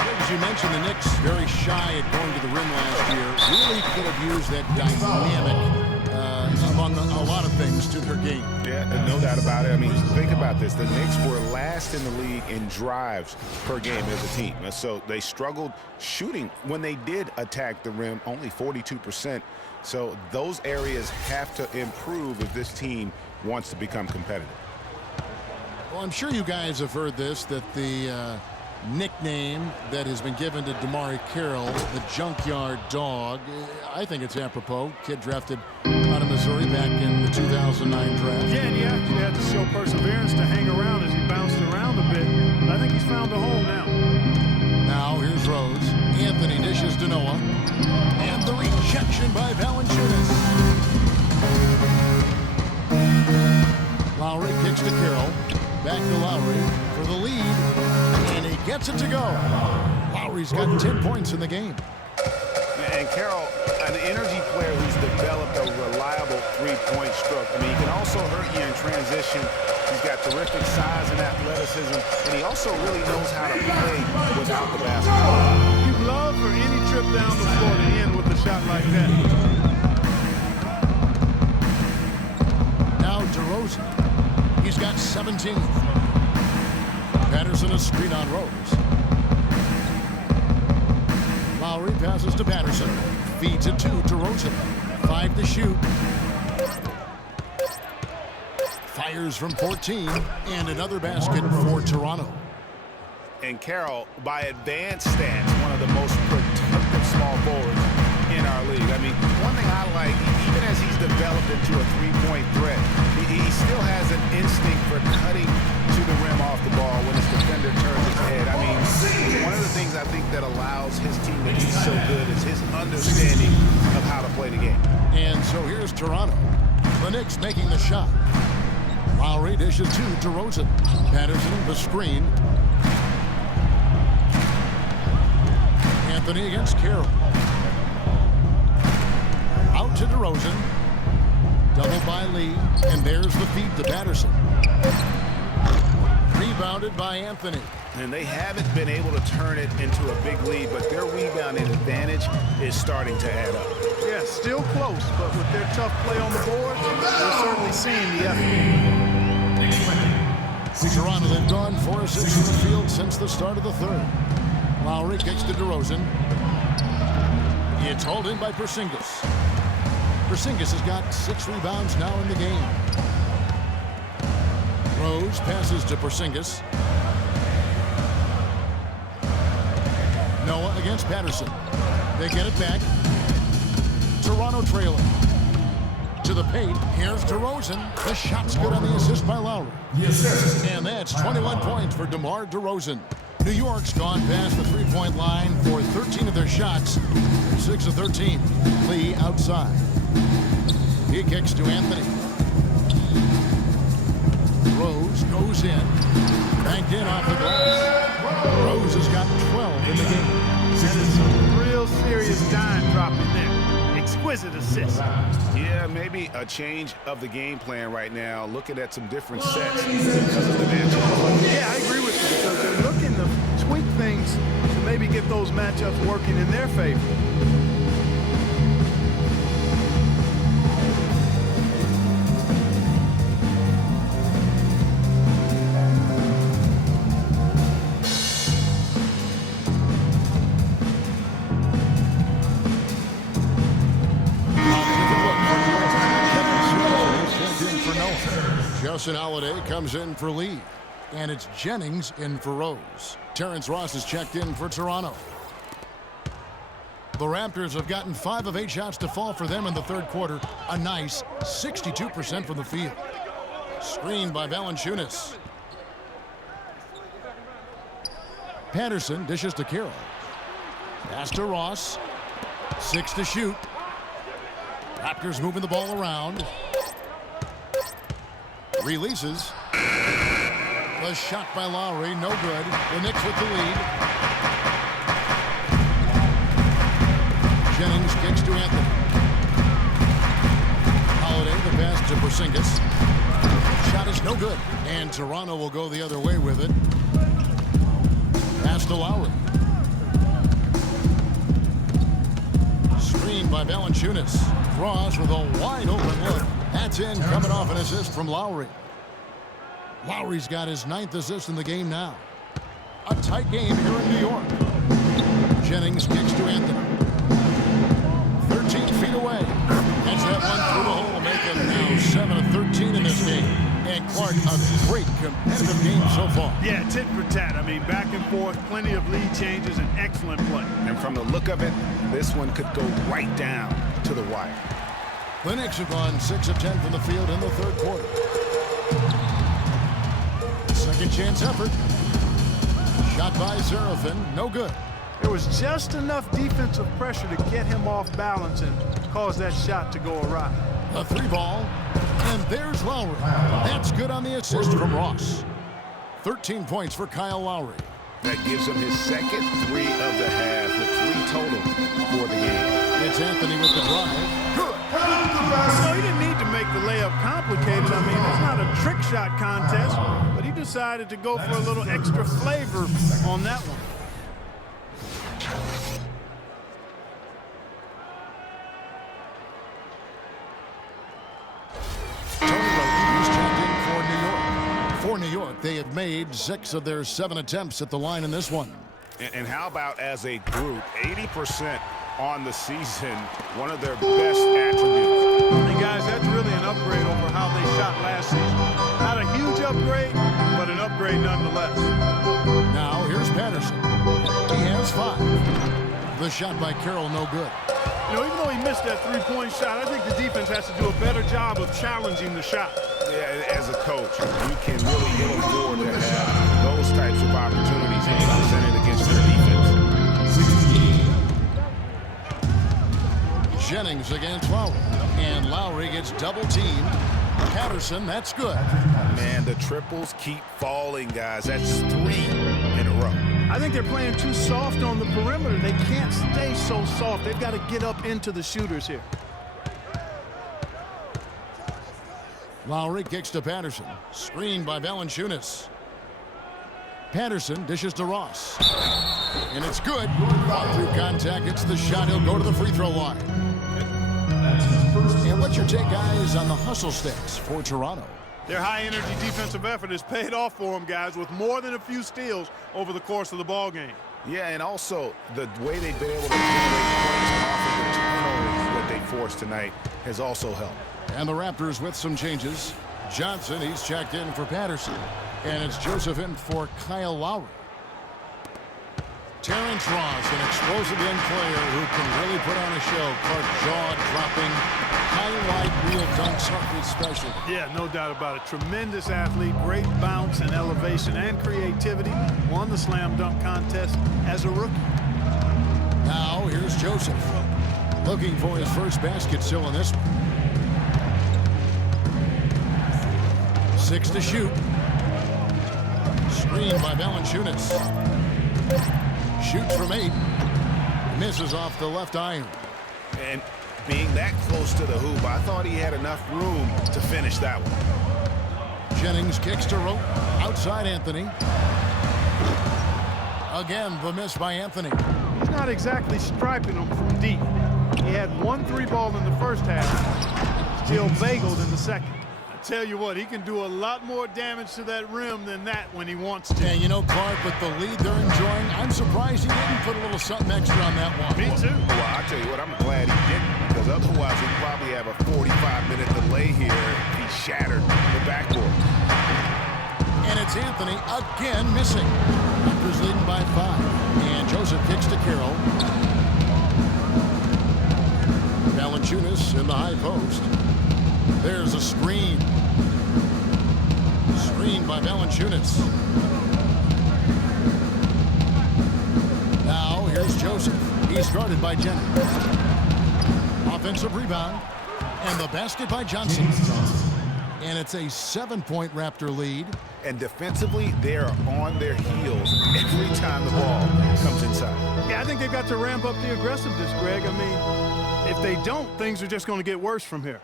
As you mentioned, the Knicks very shy at going to the rim last year. Really could have used that dynamic among a lot of things to their game. Yeah, no doubt about it. I mean, think about this. The Knicks were last in the league in drives per game as a team. So they struggled shooting when they did attack the rim, only 42%. So those areas have to improve if this team wants to become competitive. Well, I'm sure you guys have heard this, that the nickname that has been given to DeMar Carroll, the Junkyard Dog, I think it's apropos. Kid drafted out of Missouri back in the 2009 draft. Yeah, and he actually had to show perseverance to hang around as he bounced around a bit. But I think he's found a home now. Now here's Rose. Anthony dishes to Noah. And the rejection by Valanciunas. Lowry kicks to Carroll. Back to Lowry for the lead. And he gets it to go. Lowry's got 10 points in the game. And Carroll, an energy player who's developed a reliable three-point stroke. I mean, he can also hurt you in transition. He's got terrific size and athleticism, and he also really knows how to play without the basketball. You'd love for any trip down the floor to end with a shot like that. DeRozan. He's got 17. Patterson a screen on Rose. Lowry passes to Patterson. Feeds it to DeRozan. 5 to shoot. Fires from 14. And another basket for Toronto. And Carroll, by advanced stats, one of the most productive small forwards in our league. I mean, one thing I like, even as he's developed into a three-point threat, he still has an instinct for cutting to the rim off the ball when his defender turns his head. I mean, one of the things I think that allows his team to be so good is his understanding of how to play the game. And so here's Toronto. The Knicks making the shot. Lowry dishes to DeRozan. Patterson the screen. Anthony against Carroll. Out to DeRozan. Doubled by Lee. And there's the feed to Patterson. Rebounded by Anthony. And they haven't been able to turn it into a big lead, but their rebounding advantage is starting to add up. Yeah, still close, but with their tough play on the board, they're certainly seeing the effort. Toronto, they've gone 4 of 6 from the field since the start of the third. Lowry kicks to DeRozan. It's hauled in by Porzingis. Porzingis has got 6 rebounds now in the game. Rose passes to Porzingis. Noah against Patterson. They get it back. Toronto trailing. To the paint. Here's DeRozan. The shot's good on the assist by Lowry. And that's 21 points for DeMar DeRozan. New York's gone past the three-point line for 13 of their shots. 6 of 13. Lee outside. He kicks to Anthony. Rose goes in. Banked in off the glass. Rose has got 12 in the game. That is some real serious dime dropping there. Exquisite assist. Yeah, maybe a change of the game plan right now, looking at some different sets because of the matchup. Yeah, I agree with you because they're looking to tweak things to maybe get those matchups working in their favor. Justin Holiday comes in for Lee. And it's Jennings in for Rose. Terrence Ross is checked in for Toronto. The Raptors have gotten 5 of 8 shots to fall for them in the third quarter. A nice 62% from the field. Screened by Valanciunas. Patterson dishes to Carroll. Pass to Ross. 6 to shoot. Raptors moving the ball around. Releases. The shot by Lowry, no good. The Knicks with the lead. Jennings kicks to Anthony. Holiday, the pass to Porzingis. Shot is no good. And Toronto will go the other way with it. Pass to Lowry. Screened by Valanciunas. Ross with a wide open look. That's in, coming off an assist from Lowry. Lowry's got his 9th assist in the game now. A tight game here in New York. Jennings kicks to Anthony. 13 feet away. That's that one through the hole, making now 7 of 13 in this game. And Clark, a great competitive game so far. Yeah, tit for tat. I mean, back and forth, plenty of lead changes, and excellent play. And from the look of it, this one could go right down to the wire. The Knicks have gone 6 of 10 from the field in the third quarter. Second chance effort. Shot by Zarafin, no good. There was just enough defensive pressure to get him off balance and cause that shot to go awry. A 3-ball, and there's Lowry. That's good on the assist from Ross. 13 points for Kyle Lowry. That gives him his second 3 of the half, with 3 total for the game. It's Anthony with the drive. Good. No, he didn't need to make the layup complicated. I mean, it's not a trick shot contest, but he decided to go for a little extra flavor on that one. Tony Roden is checked For New York, they have made 6 of their 7 attempts at the line in this one. And how about as a group, 80% on the season, one of their best attributes. And guys, that's really an upgrade over how they shot last season. Not a huge upgrade, but an upgrade nonetheless. Now here's Patterson. He has 5. The shot by Carroll, no good. You know, even though he missed that three-point shot, I think the defense has to do a better job of challenging the shot. Yeah, as a coach, you can really ill afford to have those types of opportunities being presented against your defense. Jennings against Lowry. And Lowry gets double-teamed. Patterson, that's good. Man, the triples keep falling, guys. That's 3 in a row. I think they're playing too soft on the perimeter. They can't stay so soft. They've got to get up into the shooters here. Lowry kicks to Patterson. Screened by Valanciunas. Patterson dishes to Ross. And it's good. Through contact, it's the shot. He'll go to the free throw line. And what's your take, guys, on the hustle stats for Toronto? Their high-energy defensive effort has paid off for them, guys, with more than a few steals over the course of the ball game. Yeah, and also the way they've been able to generate points off of the turnovers that they forced tonight has also helped. And the Raptors with some changes. Johnson, he's checked in for Patterson. And it's Joseph in for Kyle Lowry. Terrence Ross, an explosive young player who can really put on a show. Clark jaw-dropping, highlight reel dunks are his specialty. Yeah, no doubt about it. Tremendous athlete, great bounce and elevation and creativity. Won the slam dunk contest as a rookie. Now here's Joseph. Looking for his first basket still in this one. 6 to shoot. Screened by Valanciunas. Shoots from 8. Misses off the left iron. And being that close to the hoop, I thought he had enough room to finish that one. Jennings kicks to Rote. Outside Anthony. Again, the miss by Anthony. He's not exactly striping them from deep. He had 1 3-ball in the first half. Still bageled in the second. Tell you what, he can do a lot more damage to that rim than that when he wants to. And you know, Clark, with the lead they're enjoying, I'm surprised he didn't put a little something extra on that one. Me too. Well, I'll tell you what, I'm glad he didn't, because otherwise he'd probably have a 45-minute delay here if he shattered the backboard. And it's Anthony again missing. Raptors leading by 5. And Joseph kicks to Carroll. Valanciunas in the high post. There's a screen. Screen by Valanciunas. Now here's Joseph. He's guarded by Jennings. Offensive rebound. And the basket by Johnson. And it's a 7-point Raptor lead. And defensively, they're on their heels every time the ball comes inside. Yeah, I think they've got to ramp up the aggressiveness, Greg. I mean, if they don't, things are just going to get worse from here.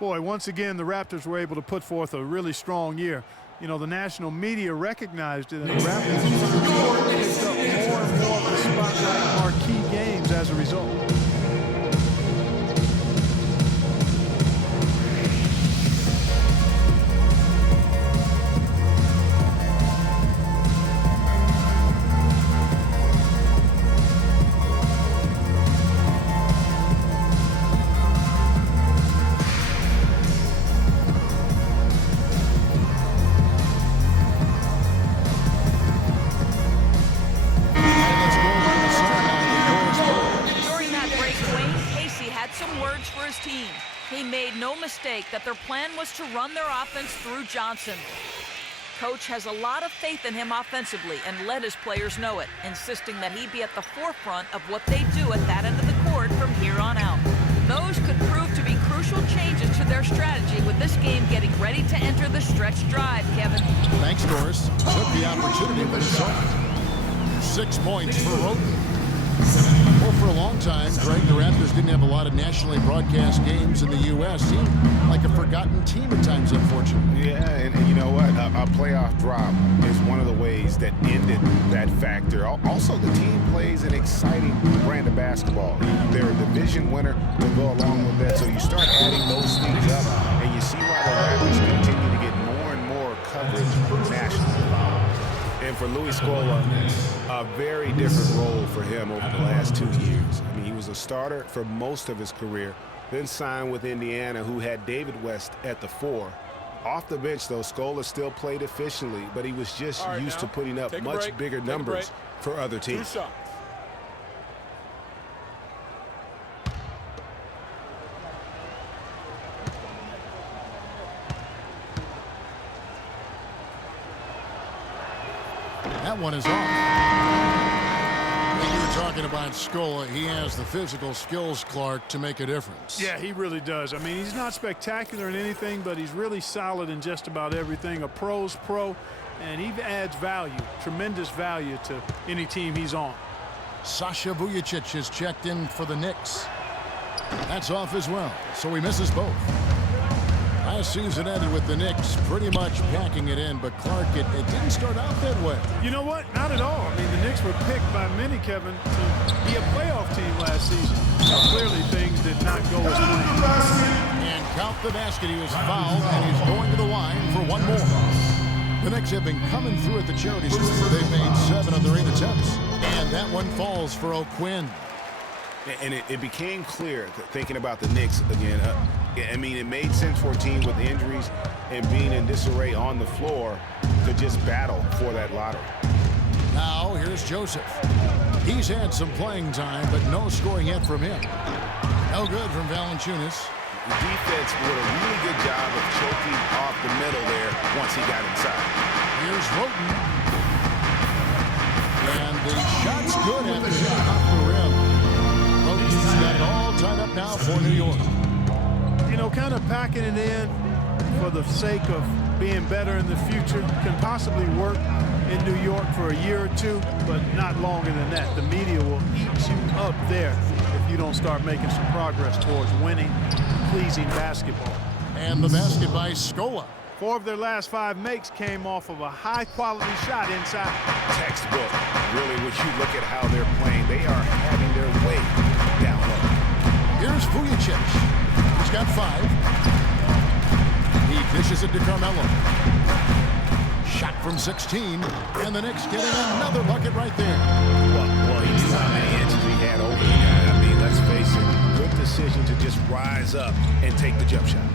Boy, once again, the Raptors were able to put forth a really strong year. You know, the national media recognized it, and the Raptors picked up more and more of the spotlight marquee games as a result. Mistake that their plan was to run their offense through Johnson. Coach has a lot of faith in him offensively and let his players know it, insisting that he be at the forefront of what they do at that end of the court from here on out. Those could prove to be crucial changes to their strategy with this game getting ready to enter the stretch drive, Kevin. Thanks, Doris. Took the opportunity when he saw it. 6 points for Roten. Well, for a long time, Greg, the Raptors didn't have a lot of nationally broadcast games in the U.S. Seemed like a forgotten team at times, unfortunately. Yeah, and you know what? A playoff drop is one of the ways that ended that factor. Also, the team plays an exciting brand of basketball. They're a division winner to go along with that. So you start adding those things up, and you see why the Raptors continue to get more and more And for Luis Scola, a very different role for him over the last 2 years. I mean, he was a starter for most of his career, then signed with Indiana, who had David West at the 4. Off the bench, though, Scola still played efficiently, but he was just used to putting up much bigger numbers for other teams. 2 shots. That one is off. When you were talking about Scola, he has the physical skills, Clark, to make a difference. Yeah, he really does. I mean, he's not spectacular in anything, but he's really solid in just about everything. A pro's pro, and he adds value, tremendous value to any team he's on. Sasha Vujacic is checked in for the Knicks. That's off as well, so he misses both. Last season ended with the Knicks pretty much packing it in, but Clark, it didn't start out that way. You know what? Not at all. I mean, the Knicks were picked by many, Kevin, to be a playoff team last season. Clearly, things did not go as planned. And count the basket. He was fouled, and he's going to the line for one more. The Knicks have been coming through at the charity stripe. They've made 7 of their 8 attempts. And that one falls for O'Quinn. And it became clear, thinking about the Knicks again, I mean, it made sense for a team with injuries and being in disarray on the floor to just battle for that lottery. Now, here's Joseph. He's had some playing time, but no scoring yet from him. No good from Valanciunas. The defense did a really good job of choking off the middle there once he got inside. Here's Roten. And the shot's good after getting off the rim. Roten's got it all tied up now for New York. You know, kind of packing it in for the sake of being better in the future can possibly work in New York for a year or 2, but not longer than that. The media will eat you up there if you don't start making some progress towards winning, pleasing basketball. And the basket by Scola. 4 of their last 5 makes came off of a high-quality shot inside. Textbook. Really, when you look at how they're playing, they are having their way down low. Here's Vujacic. He's got 5. He dishes it to Carmelo. Shot from 16, and the Knicks getting another bucket right there. Well, he knew how many inches he had over the guy. I mean, let's face it, good decision to just rise up and take the jump shot.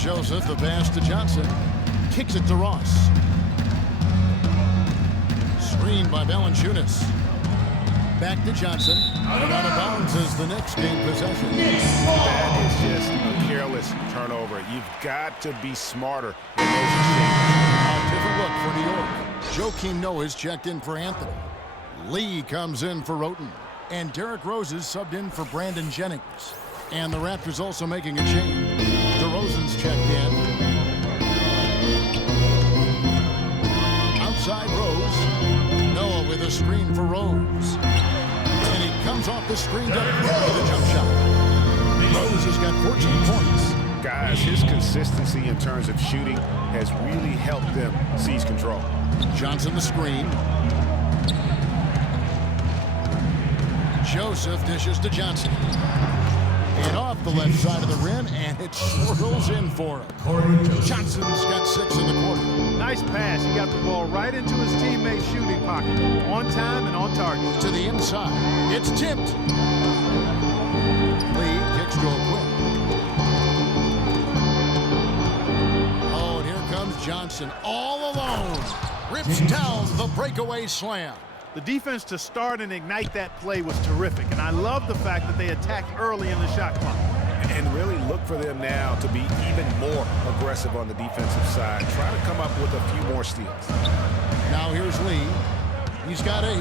Joseph, the pass to Johnson. Kicks it to Ross. Screened by Valanciunas. Back to Johnson. And out of bounds as the Knicks gain possession. That is just a careless turnover. You've got to be smarter in those exchanges. A different look for New York. Joakim Noah is checked in for Anthony. Lee comes in for Roten. And Derrick Rose is subbed in for Brandon Jennings. And the Raptors also making a change. DeRozan's checked in. Outside Rose. Noah with a screen for Rose. And he comes off the screen with a jump shot. Rose has got 14 points. Guys, his consistency in terms of shooting has really helped them seize control. Johnson the screen. Joseph dishes to Johnson. And off the left side of the rim, and it swirls in for him. Johnson's got 6 in the quarter. Nice pass. He got the ball right into his teammate's shooting pocket. On time and on target. To the inside. It's tipped. Lee kicks to O'Quinn. Oh, and here comes Johnson all alone. Rips down the breakaway slam. The defense to start and ignite that play was terrific, and I love the fact that they attacked early in the shot clock. And really look for them now to be even more aggressive on the defensive side. Try to come up with a few more steals. Now here's Lee. He's got 8.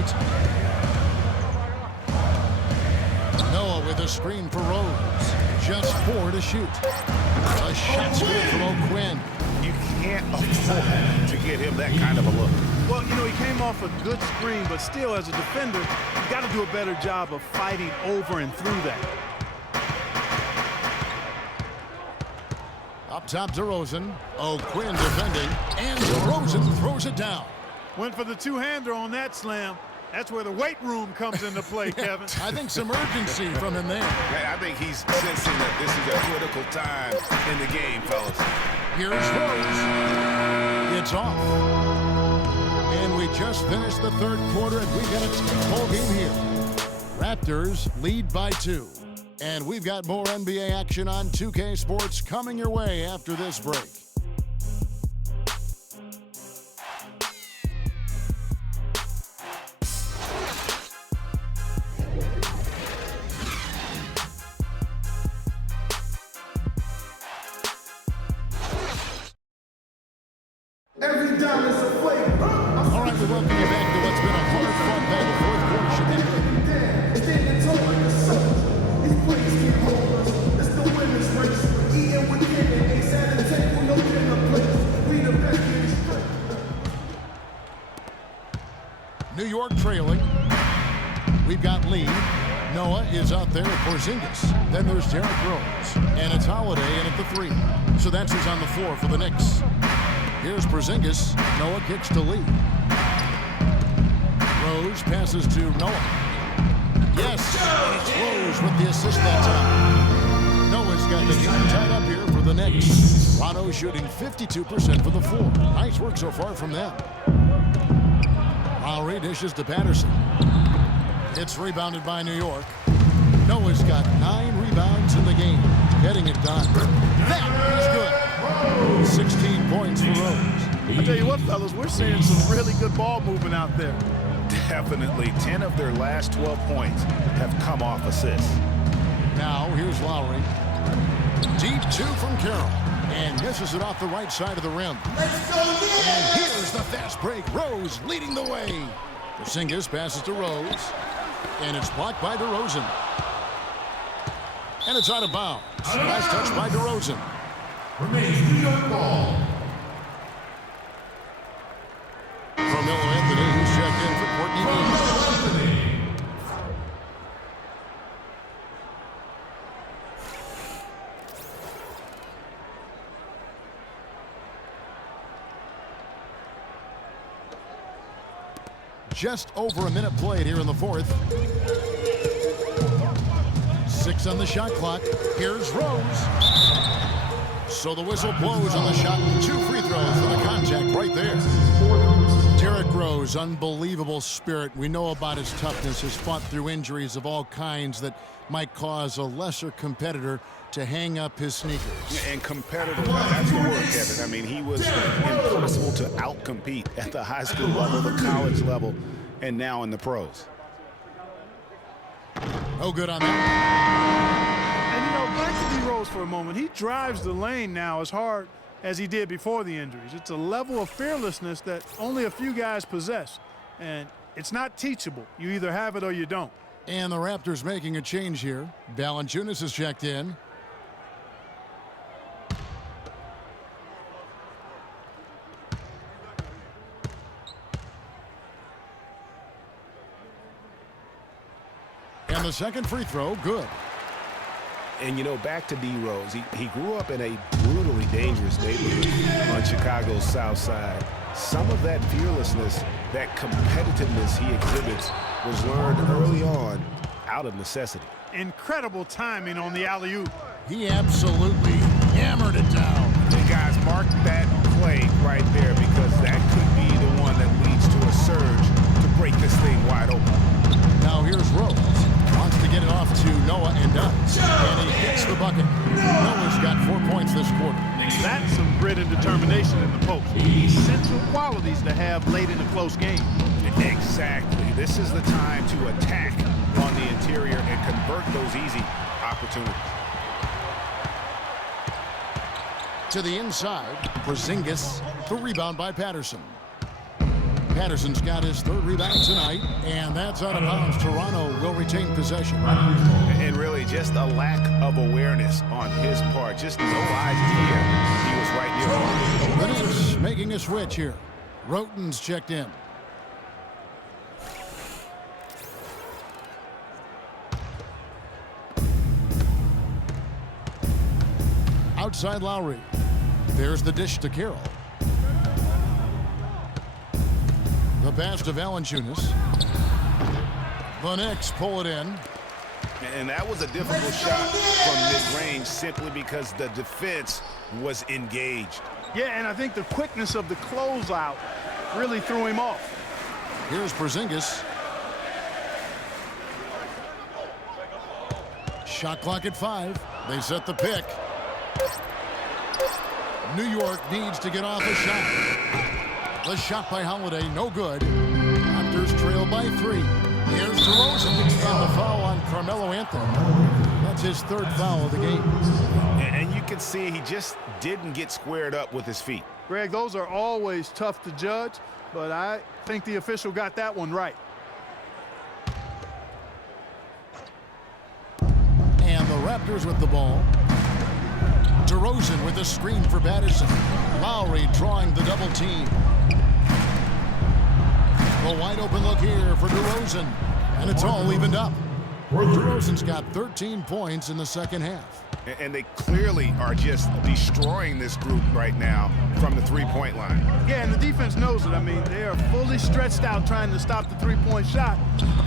Noah with a screen for Rose. Just 4 to shoot. A shot's good from O'Quinn. You can't afford to get him that kind of a look. Well, you know, he came off a good screen, but still, as a defender, you got to do a better job of fighting over and through that. Up top, DeRozan. O'Quinn defending, and DeRozan throws it down. Went for the two-hander on that slam. That's where the weight room comes into play, Kevin. I think some urgency from him there. I think he's sensing that this is a critical time in the game, fellas. Here's Rose. It's off. just finished the third quarter, and we've got a tight-ball game here. Raptors lead by 2. And we've got more NBA action on 2K Sports coming your way after this break. All right, we welcome you back to what's been a hard-fought battle. Fourth quarter shenanigans. New York trailing. We've got Lee. Noah is out there at Porzingis. Then there's Derrick Rose. And it's Holiday in at the 3. So that's who's on the floor for the Knicks. Here's Porzingis. Noah kicks to Lee. Rose passes to Noah. Yes, it's Rose with the assist that time. Noah's got the game tied up here for the Knicks. Toronto shooting 52% for the floor. Nice work so far from them. Lowry dishes to Patterson. It's rebounded by New York. Noah's got 9 rebounds in the game. Getting it done. That is good. 16 points for Rose. I tell you what, fellas, we're seeing some really good ball movement out there. Definitely 10 of their last 12 points have come off assists. Now here's Lowry. Deep 2 from Carroll. And misses it off the right side of the rim. And here's the fast break. Rose leading the way. Porzingis passes to Rose. And it's blocked by DeRozan. And it's out of bounds. Last touch by DeRozan. Remains New York ball. Carmelo Anthony, who's checked in for Courtney Lee. Just over a minute played here in the fourth. 6 on the shot clock. Here's Rose. So the whistle blows on the shot. 2 free throws for the contact right there. Derrick Rose, unbelievable spirit. We know about his toughness, has fought through injuries of all kinds that might cause a lesser competitor to hang up his sneakers. And competitive, that's the word, Kevin. I mean, he was impossible to outcompete at the high school level, the college level, and now in the pros. Oh, good on that. And, you know, back to D. Rose for a moment. He drives the lane now as hard as he did before the injuries. It's a level of fearlessness that only a few guys possess. And it's not teachable. You either have it or you don't. And the Raptors making a change here. Valanciunas is checked in. And the second free throw, good. And, you know, back to D. Rose, he grew up in a brutally dangerous neighborhood on Chicago's South Side. Some of that fearlessness, that competitiveness he exhibits was learned early on out of necessity. Incredible timing on the alley-oop. He absolutely hammered it down. And guys, mark that play right there, because that could be the one that leads to a surge to break this thing wide open. Now here's Rose. Wants to get it off to Noah and does. And he gets the bucket. Noah's got 4 points this quarter. That's some grit and determination in the post. Essential qualities to have late in a close game. Exactly. This is the time to attack on the interior and convert those easy opportunities. To the inside, Porzingis, the rebound by Patterson. Patterson's got his 3rd rebound tonight, and that's out of bounds. Toronto will retain possession. And really just a lack of awareness on his part. Just no idea he was right near the line. The Knicks making a switch here. Roten's checked in. Outside Lowry. There's the dish to Carroll. The pass to Valanciunas. The Knicks pull it in. And that was a difficult shot from mid-range simply because the defense was engaged. Yeah, and I think the quickness of the closeout really threw him off. Here's Porzingis. Shot clock at 5. They set the pick. New York needs to get off a shot. The shot by Holiday, no good. Raptors trail by 3. Here's DeRozan. And a foul on Carmelo Anthony. That's his 3rd foul of the game. And you can see he just didn't get squared up with his feet. Greg, those are always tough to judge, but I think the official got that one right. And the Raptors with the ball. DeRozan with a screen for Patterson. Lowry drawing the double team. A wide open look here for DeRozan. And it's all evened up. DeRozan's got 13 points in the second half. And they clearly are just destroying this group right now from the three-point line. Yeah, and the defense knows it. I mean, they are fully stretched out trying to stop the three-point shot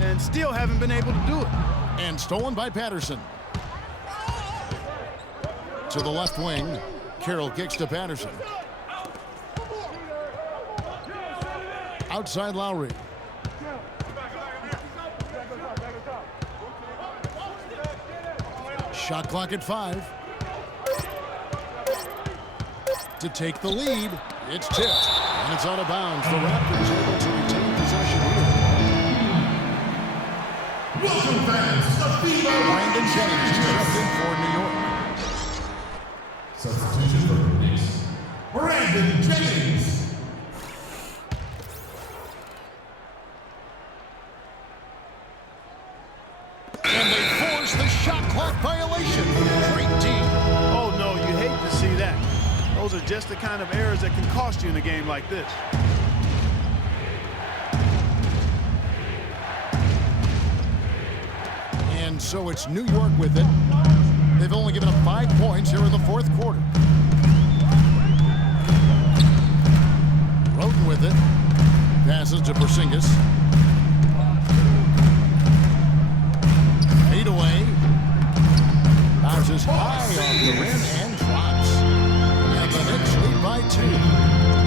and still haven't been able to do it. And stolen by Patterson. To the left wing. Carroll kicks to Patterson. Outside Lowry. Shot clock at 5. To take the lead. It's tipped. And it's out of bounds. The Raptors are able to retain possession here. Welcome fans to Brandon Jennings stepped in for New York. Substitution for the Knicks. Brandon Jennings. And they force the shot clock violation. Great team. Oh, no, you hate to see that. Those are just the kind of errors that can cost you in a game like this. And so it's New York with it. They've only given up 5 points here in the 4th quarter. Roden with it. Passes to Porzingis. Fade away. Bounces high on the rim and drops. And the Knicks lead by 2.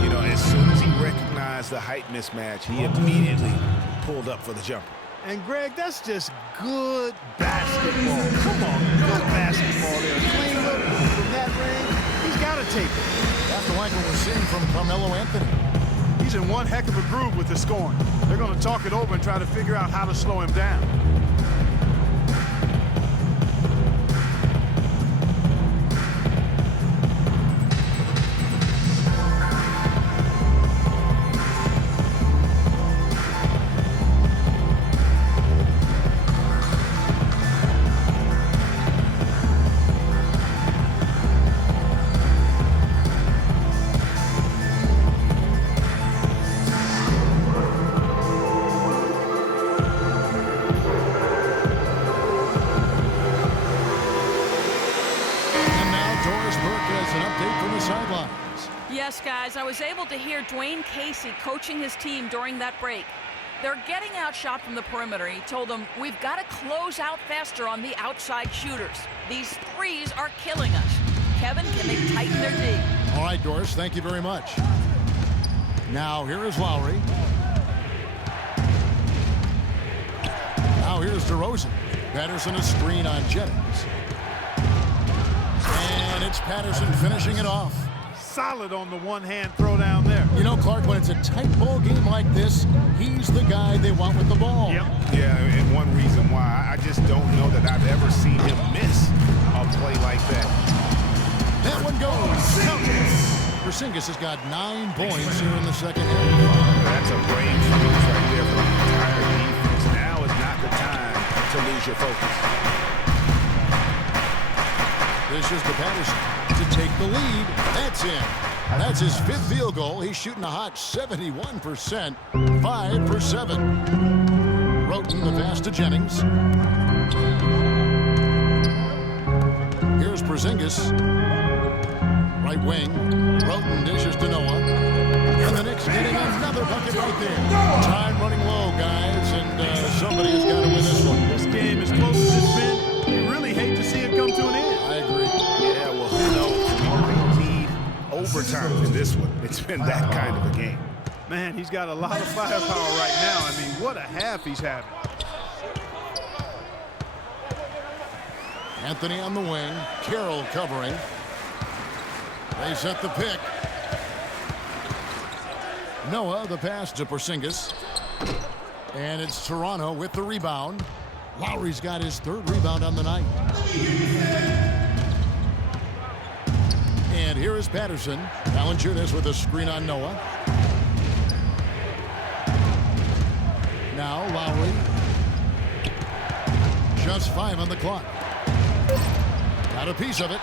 You know, as soon as he recognized the height mismatch, he immediately pulled up for the jumper. And, Greg, that's just good basketball. Come on, good basketball there. Clean look from that range. He's got to take it. That's like what we're seeing from Carmelo Anthony. He's in one heck of a groove with the scoring. They're going to talk it over and try to figure out how to slow him down. Yes, guys, I was able to hear Dwayne Casey coaching his team during that break. They're getting outshot from the perimeter. He told them, we've got to close out faster on the outside shooters. These threes are killing us. Kevin, can they tighten their D? All right, Doris, thank you very much. Now, here is Lowry. Now, here's DeRozan. Patterson a screen on Jennings. And it's Patterson finishing it off. Solid on the one-hand throw down there. You know, Clark, when it's a tight ball game like this, he's the guy they want with the ball. Yep. Yeah, and one reason why I just don't know that I've ever seen him miss a play like that. That one goes. Porzingis has got 9 points here in the second half. That's a brain freeze right there for the entire defense. Now is not the time to lose your focus. This is to Patterson to take the lead. That's in. That's his 5th field goal. He's shooting a hot 71%. 5 for 7. Roten the pass to Jennings. Here's Porzingis. Right wing. Roten dishes to Noah. And the Knicks getting another bucket right there. Time running low, guys, and somebody has got to win this one. This game is close as it's been. You really hate to see it come to an end. I agree. Yeah, well, who knows? We might need overtime in this one. It's been that kind of a game. Man, he's got a lot of firepower right now. I mean, what a half he's having. Anthony on the wing. Carroll covering. They set the pick. Noah, the pass to Porzingis. And it's Toronto with the rebound. Lowry's got his 3rd rebound on the night. And here is Patterson. Valanciunas with a screen on Noah. Now Lowry. Just 5 on the clock. Got a piece of it.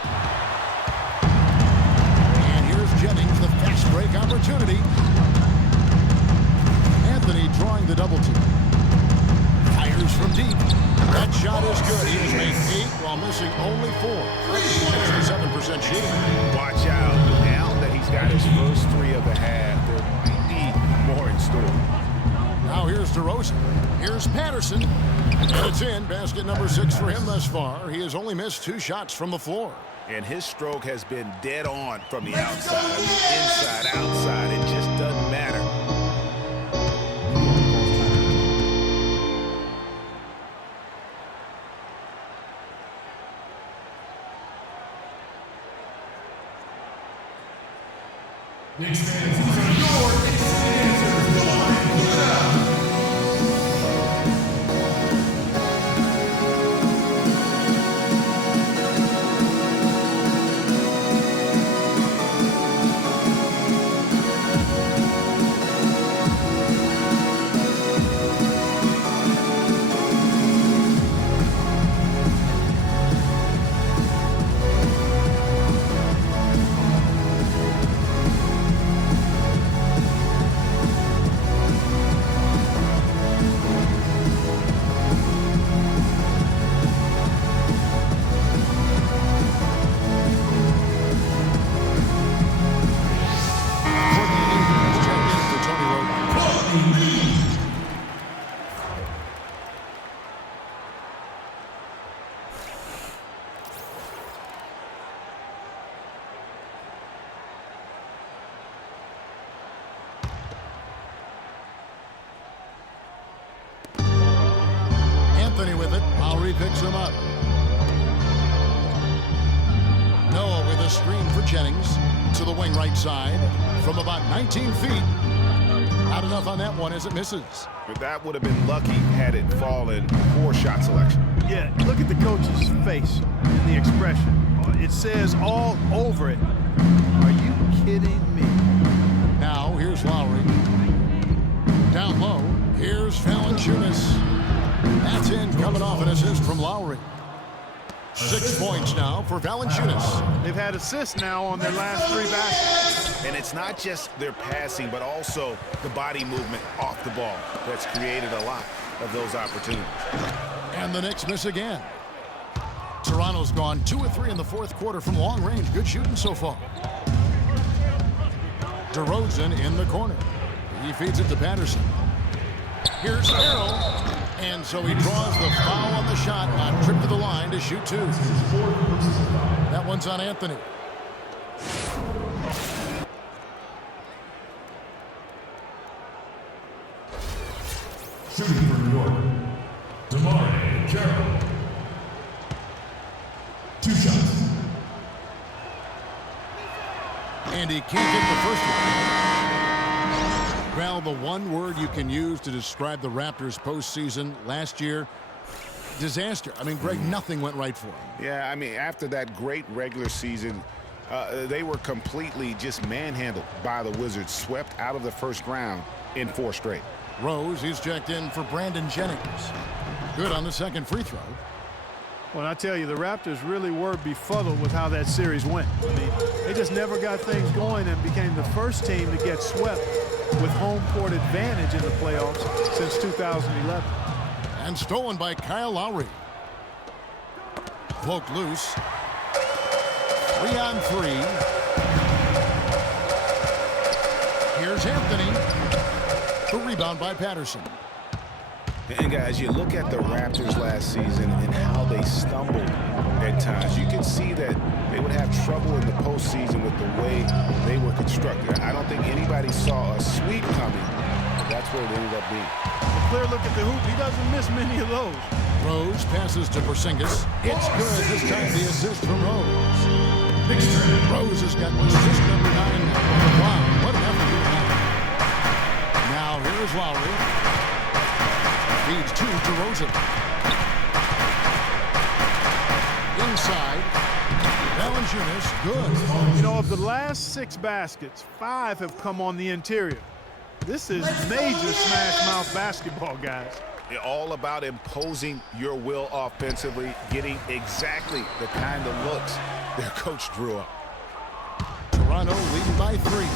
And here's Jennings, the fast break opportunity. Anthony drawing the double team. Fires from deep. That shot is good. He has made 8 while missing only 4. 67% shooting. Watch out. Now that he's got his first 3 of the half, there might be more in store. Now here's DeRozan. Here's Patterson. And it's in. Basket number 6 for him thus far. He has only missed 2 shots from the floor. And his stroke has been dead on from the outside. I mean, inside, outside, it just doesn't matter. Knicks fans, these are your Knicks answers. Go on, give it up. Anthony with it. Lowry picks him up. Noah with a screen for Jennings to the wing right side from about 19 feet. Not enough on that one as it misses. But that would have been lucky had it fallen. Poor shot selection. Yeah, look at the coach's face and the expression. It says all over it. Are you kidding me? Now here's Lowry. Down low. Here's Valanciunas. That's in, coming off an assist from Lowry. 6 points now for Valanciunas. They've had assists now on their last 3 baskets. And it's not just their passing, but also the body movement off the ball that's created a lot of those opportunities. And the Knicks miss again. Toronto's gone 2 of 3 in the 4th quarter from long range. Good shooting so far. DeRozan in the corner. He feeds it to Patterson. Here's Carroll. And so he draws the foul on the shot on trip to the line to shoot 2. That one's on Anthony. Shooting for New York, DeMar Carroll. 2 shots. And he can't get the first one. Well, the one word you can use to describe the Raptors postseason last year, disaster. I mean, Greg, nothing went right for them. Yeah, I mean, after that great regular season, they were completely just manhandled by the Wizards, swept out of the first round in 4 straight. Rose, he's checked in for Brandon Jennings. Good on the second free throw. Well, I tell you, the Raptors really were befuddled with how that series went. I mean, they just never got things going and became the first team to get swept with home court advantage in the playoffs since 2011. And stolen by Kyle Lowry. Poked loose. 3 on 3. Here's Anthony. The rebound by Patterson. And guys, you look at the Raptors last season and how they stumbled at times. You can see that they would have trouble in the postseason with the way they were constructed. I don't think anybody saw a sweep coming, but that's where it ended up being. A clear look at the hoop. He doesn't miss many of those. Rose passes to Porzingis. It's good. This time the assist from Rose. Rose has got assist number 9 now. Wow, what an effort he had. Now here is Lowry. Feeds to DeRozan. Inside. Valanciunas, good. You know, of the last 6 baskets, 5 have come on the interior. This is major smash mouth basketball, guys. All about imposing your will offensively, getting exactly the kind of looks their coach drew up. Toronto leading by 3.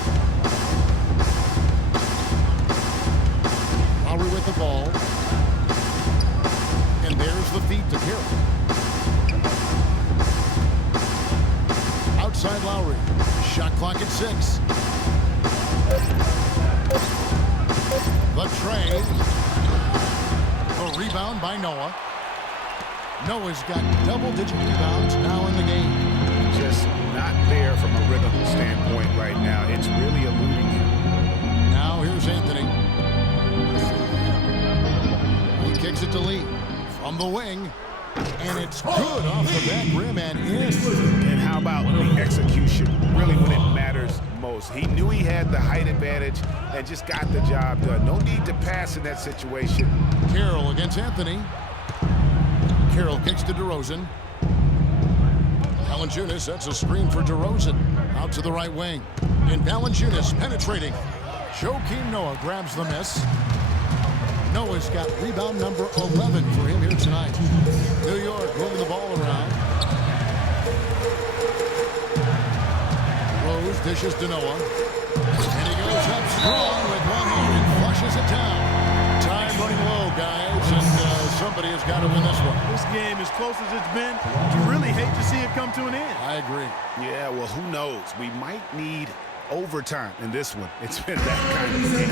Lowry with the ball. And there's the feed to Carroll. Outside Lowry. Shot clock at 6. The trade. A rebound by Noah. Noah's got double-digit rebounds now in the game. Just not there from a rhythm standpoint right now. It's really eluding him. Now here's Anthony. He kicks it to Lee from the wing. And it's good off the back rim and in. And how about the execution? Really when it matters most. He knew he had the height advantage and just got the job done. No need to pass in that situation. Carroll against Anthony. Carroll kicks to DeRozan. Valanciunas sets a screen for DeRozan. Out to the right wing. And Valanciunas penetrating. Joakim Noah grabs the miss. Noah's got rebound number 11 for him here tonight. New York moving the ball around. Rose dishes to Noah. And he goes up strong with one hand and flushes it down. Time running low, guys, and somebody has got to win this one. This game, as close as it's been, you really hate to see it come to an end. I agree. Yeah, well, who knows? We might need overtime in this one. It's been that kind of game.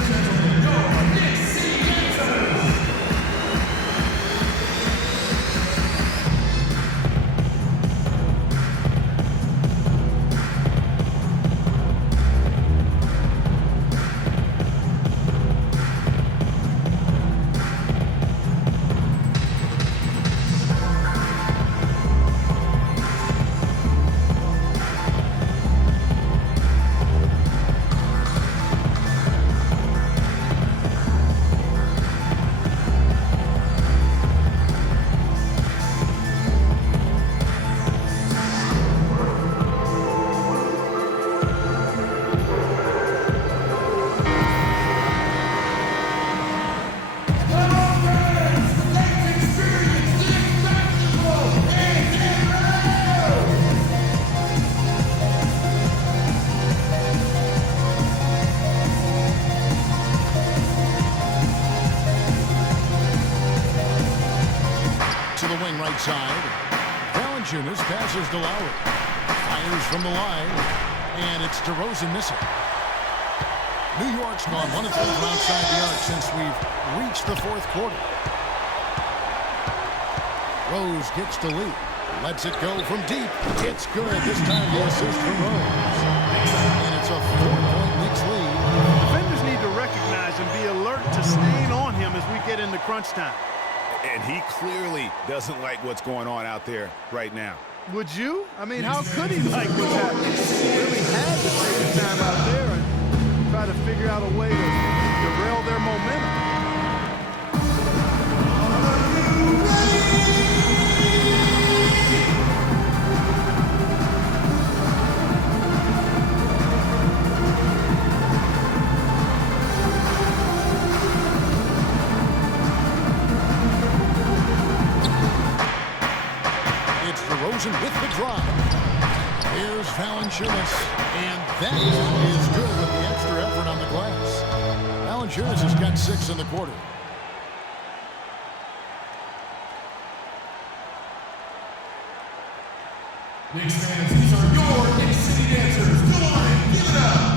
Side. Valanciunas passes to Lowry. Fires from the line. And it's DeRozan missing. New York's gone 1 of 3 from outside the arc since we've reached the 4th quarter. Rose gets to Lee. Lets it go from deep. It's good. This time the assist from Rose. And it's a 4-point Knicks lead. Defenders need to recognize and be alert to staying on him as we get into crunch time. And he clearly doesn't like what's going on out there right now. Would you? I mean, how could he like what's happening? He really had to take the time out there and try to figure out a way to derail their momentum. With the drive. Here's Valanciunas, and that is good with the extra effort on the glass. Valanciunas has got 6 in the quarter. Knicks fans, these are your Knicks City dancers. Come on, give it up.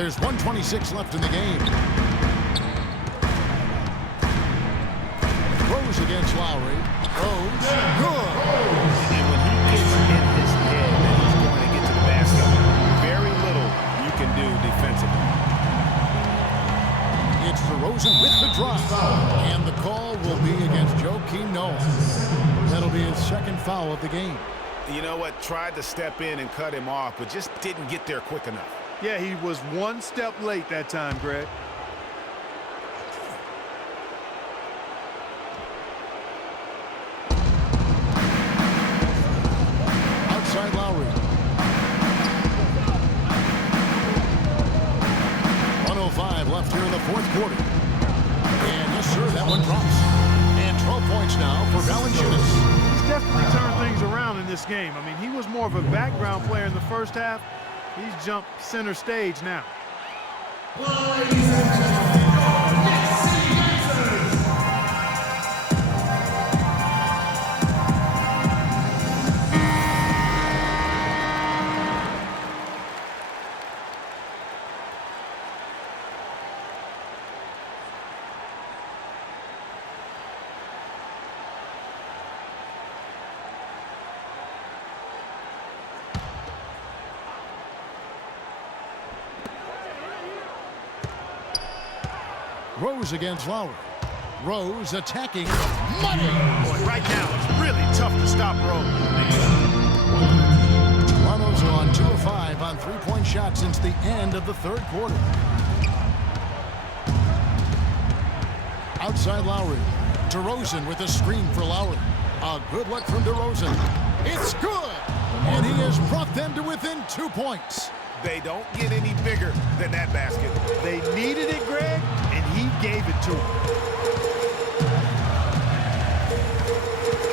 There's 1:26 left in the game. Rose against Lowry. Rose, good. And when he gets in his head that he's going to get to the basket, very little you can do defensively. It's DeRozan with the drop. And the call will be against Joakim Noah. That'll be his second foul of the game. You know what? Tried to step in and cut him off, but just didn't get there quick enough. Yeah, he was one step late that time, Greg. Outside Lowry. 1:05 left here in the fourth quarter. And yes, sir, that one drops. And 12 points now for Valanciunas. He's definitely turned things around in this game. I mean, he was more of a background player in the first half. He's jumped center stage now. Rose against Lowry. Rose attacking. Money! Boy, right now it's really tough to stop Rose. Toronto's on 2 of 5 on three-point shots since the end of the third quarter. Outside Lowry. DeRozan with a screen for Lowry. A good look from DeRozan. It's good! And he has brought them to within 2 points. They don't get any bigger than that basket. They needed it, Greg, and he gave it to them.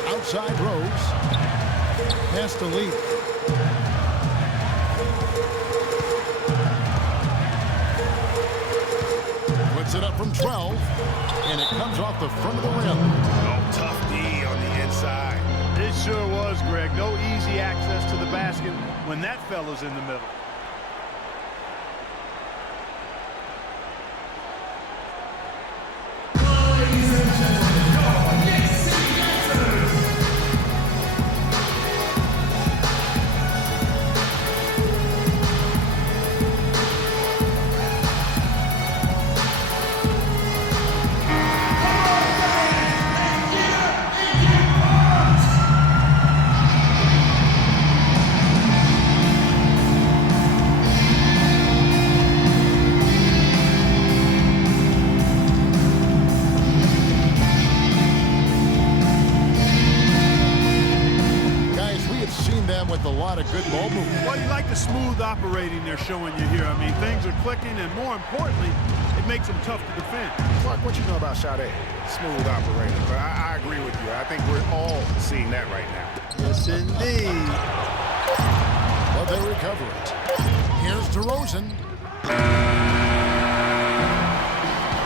Outside Rose. Pass to Lee. Puts it up from 12, and it comes off the front of the rim. Oh, tough D on the inside. It sure was, Greg. No easy access to the basket when that fella's in the middle. With a lot of good ball movement. Well, you like the smooth operating they're showing you here. I mean, things are clicking, and more importantly, it makes them tough to defend. Clark, what you know about Sade? Smooth operator. But I agree with you. I think we're all seeing that right now. Yes, indeed. But they recover it. Here's DeRozan.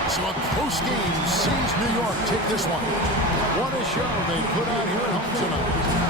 So a close game sees New York take this one. What a show they put out here at home tonight.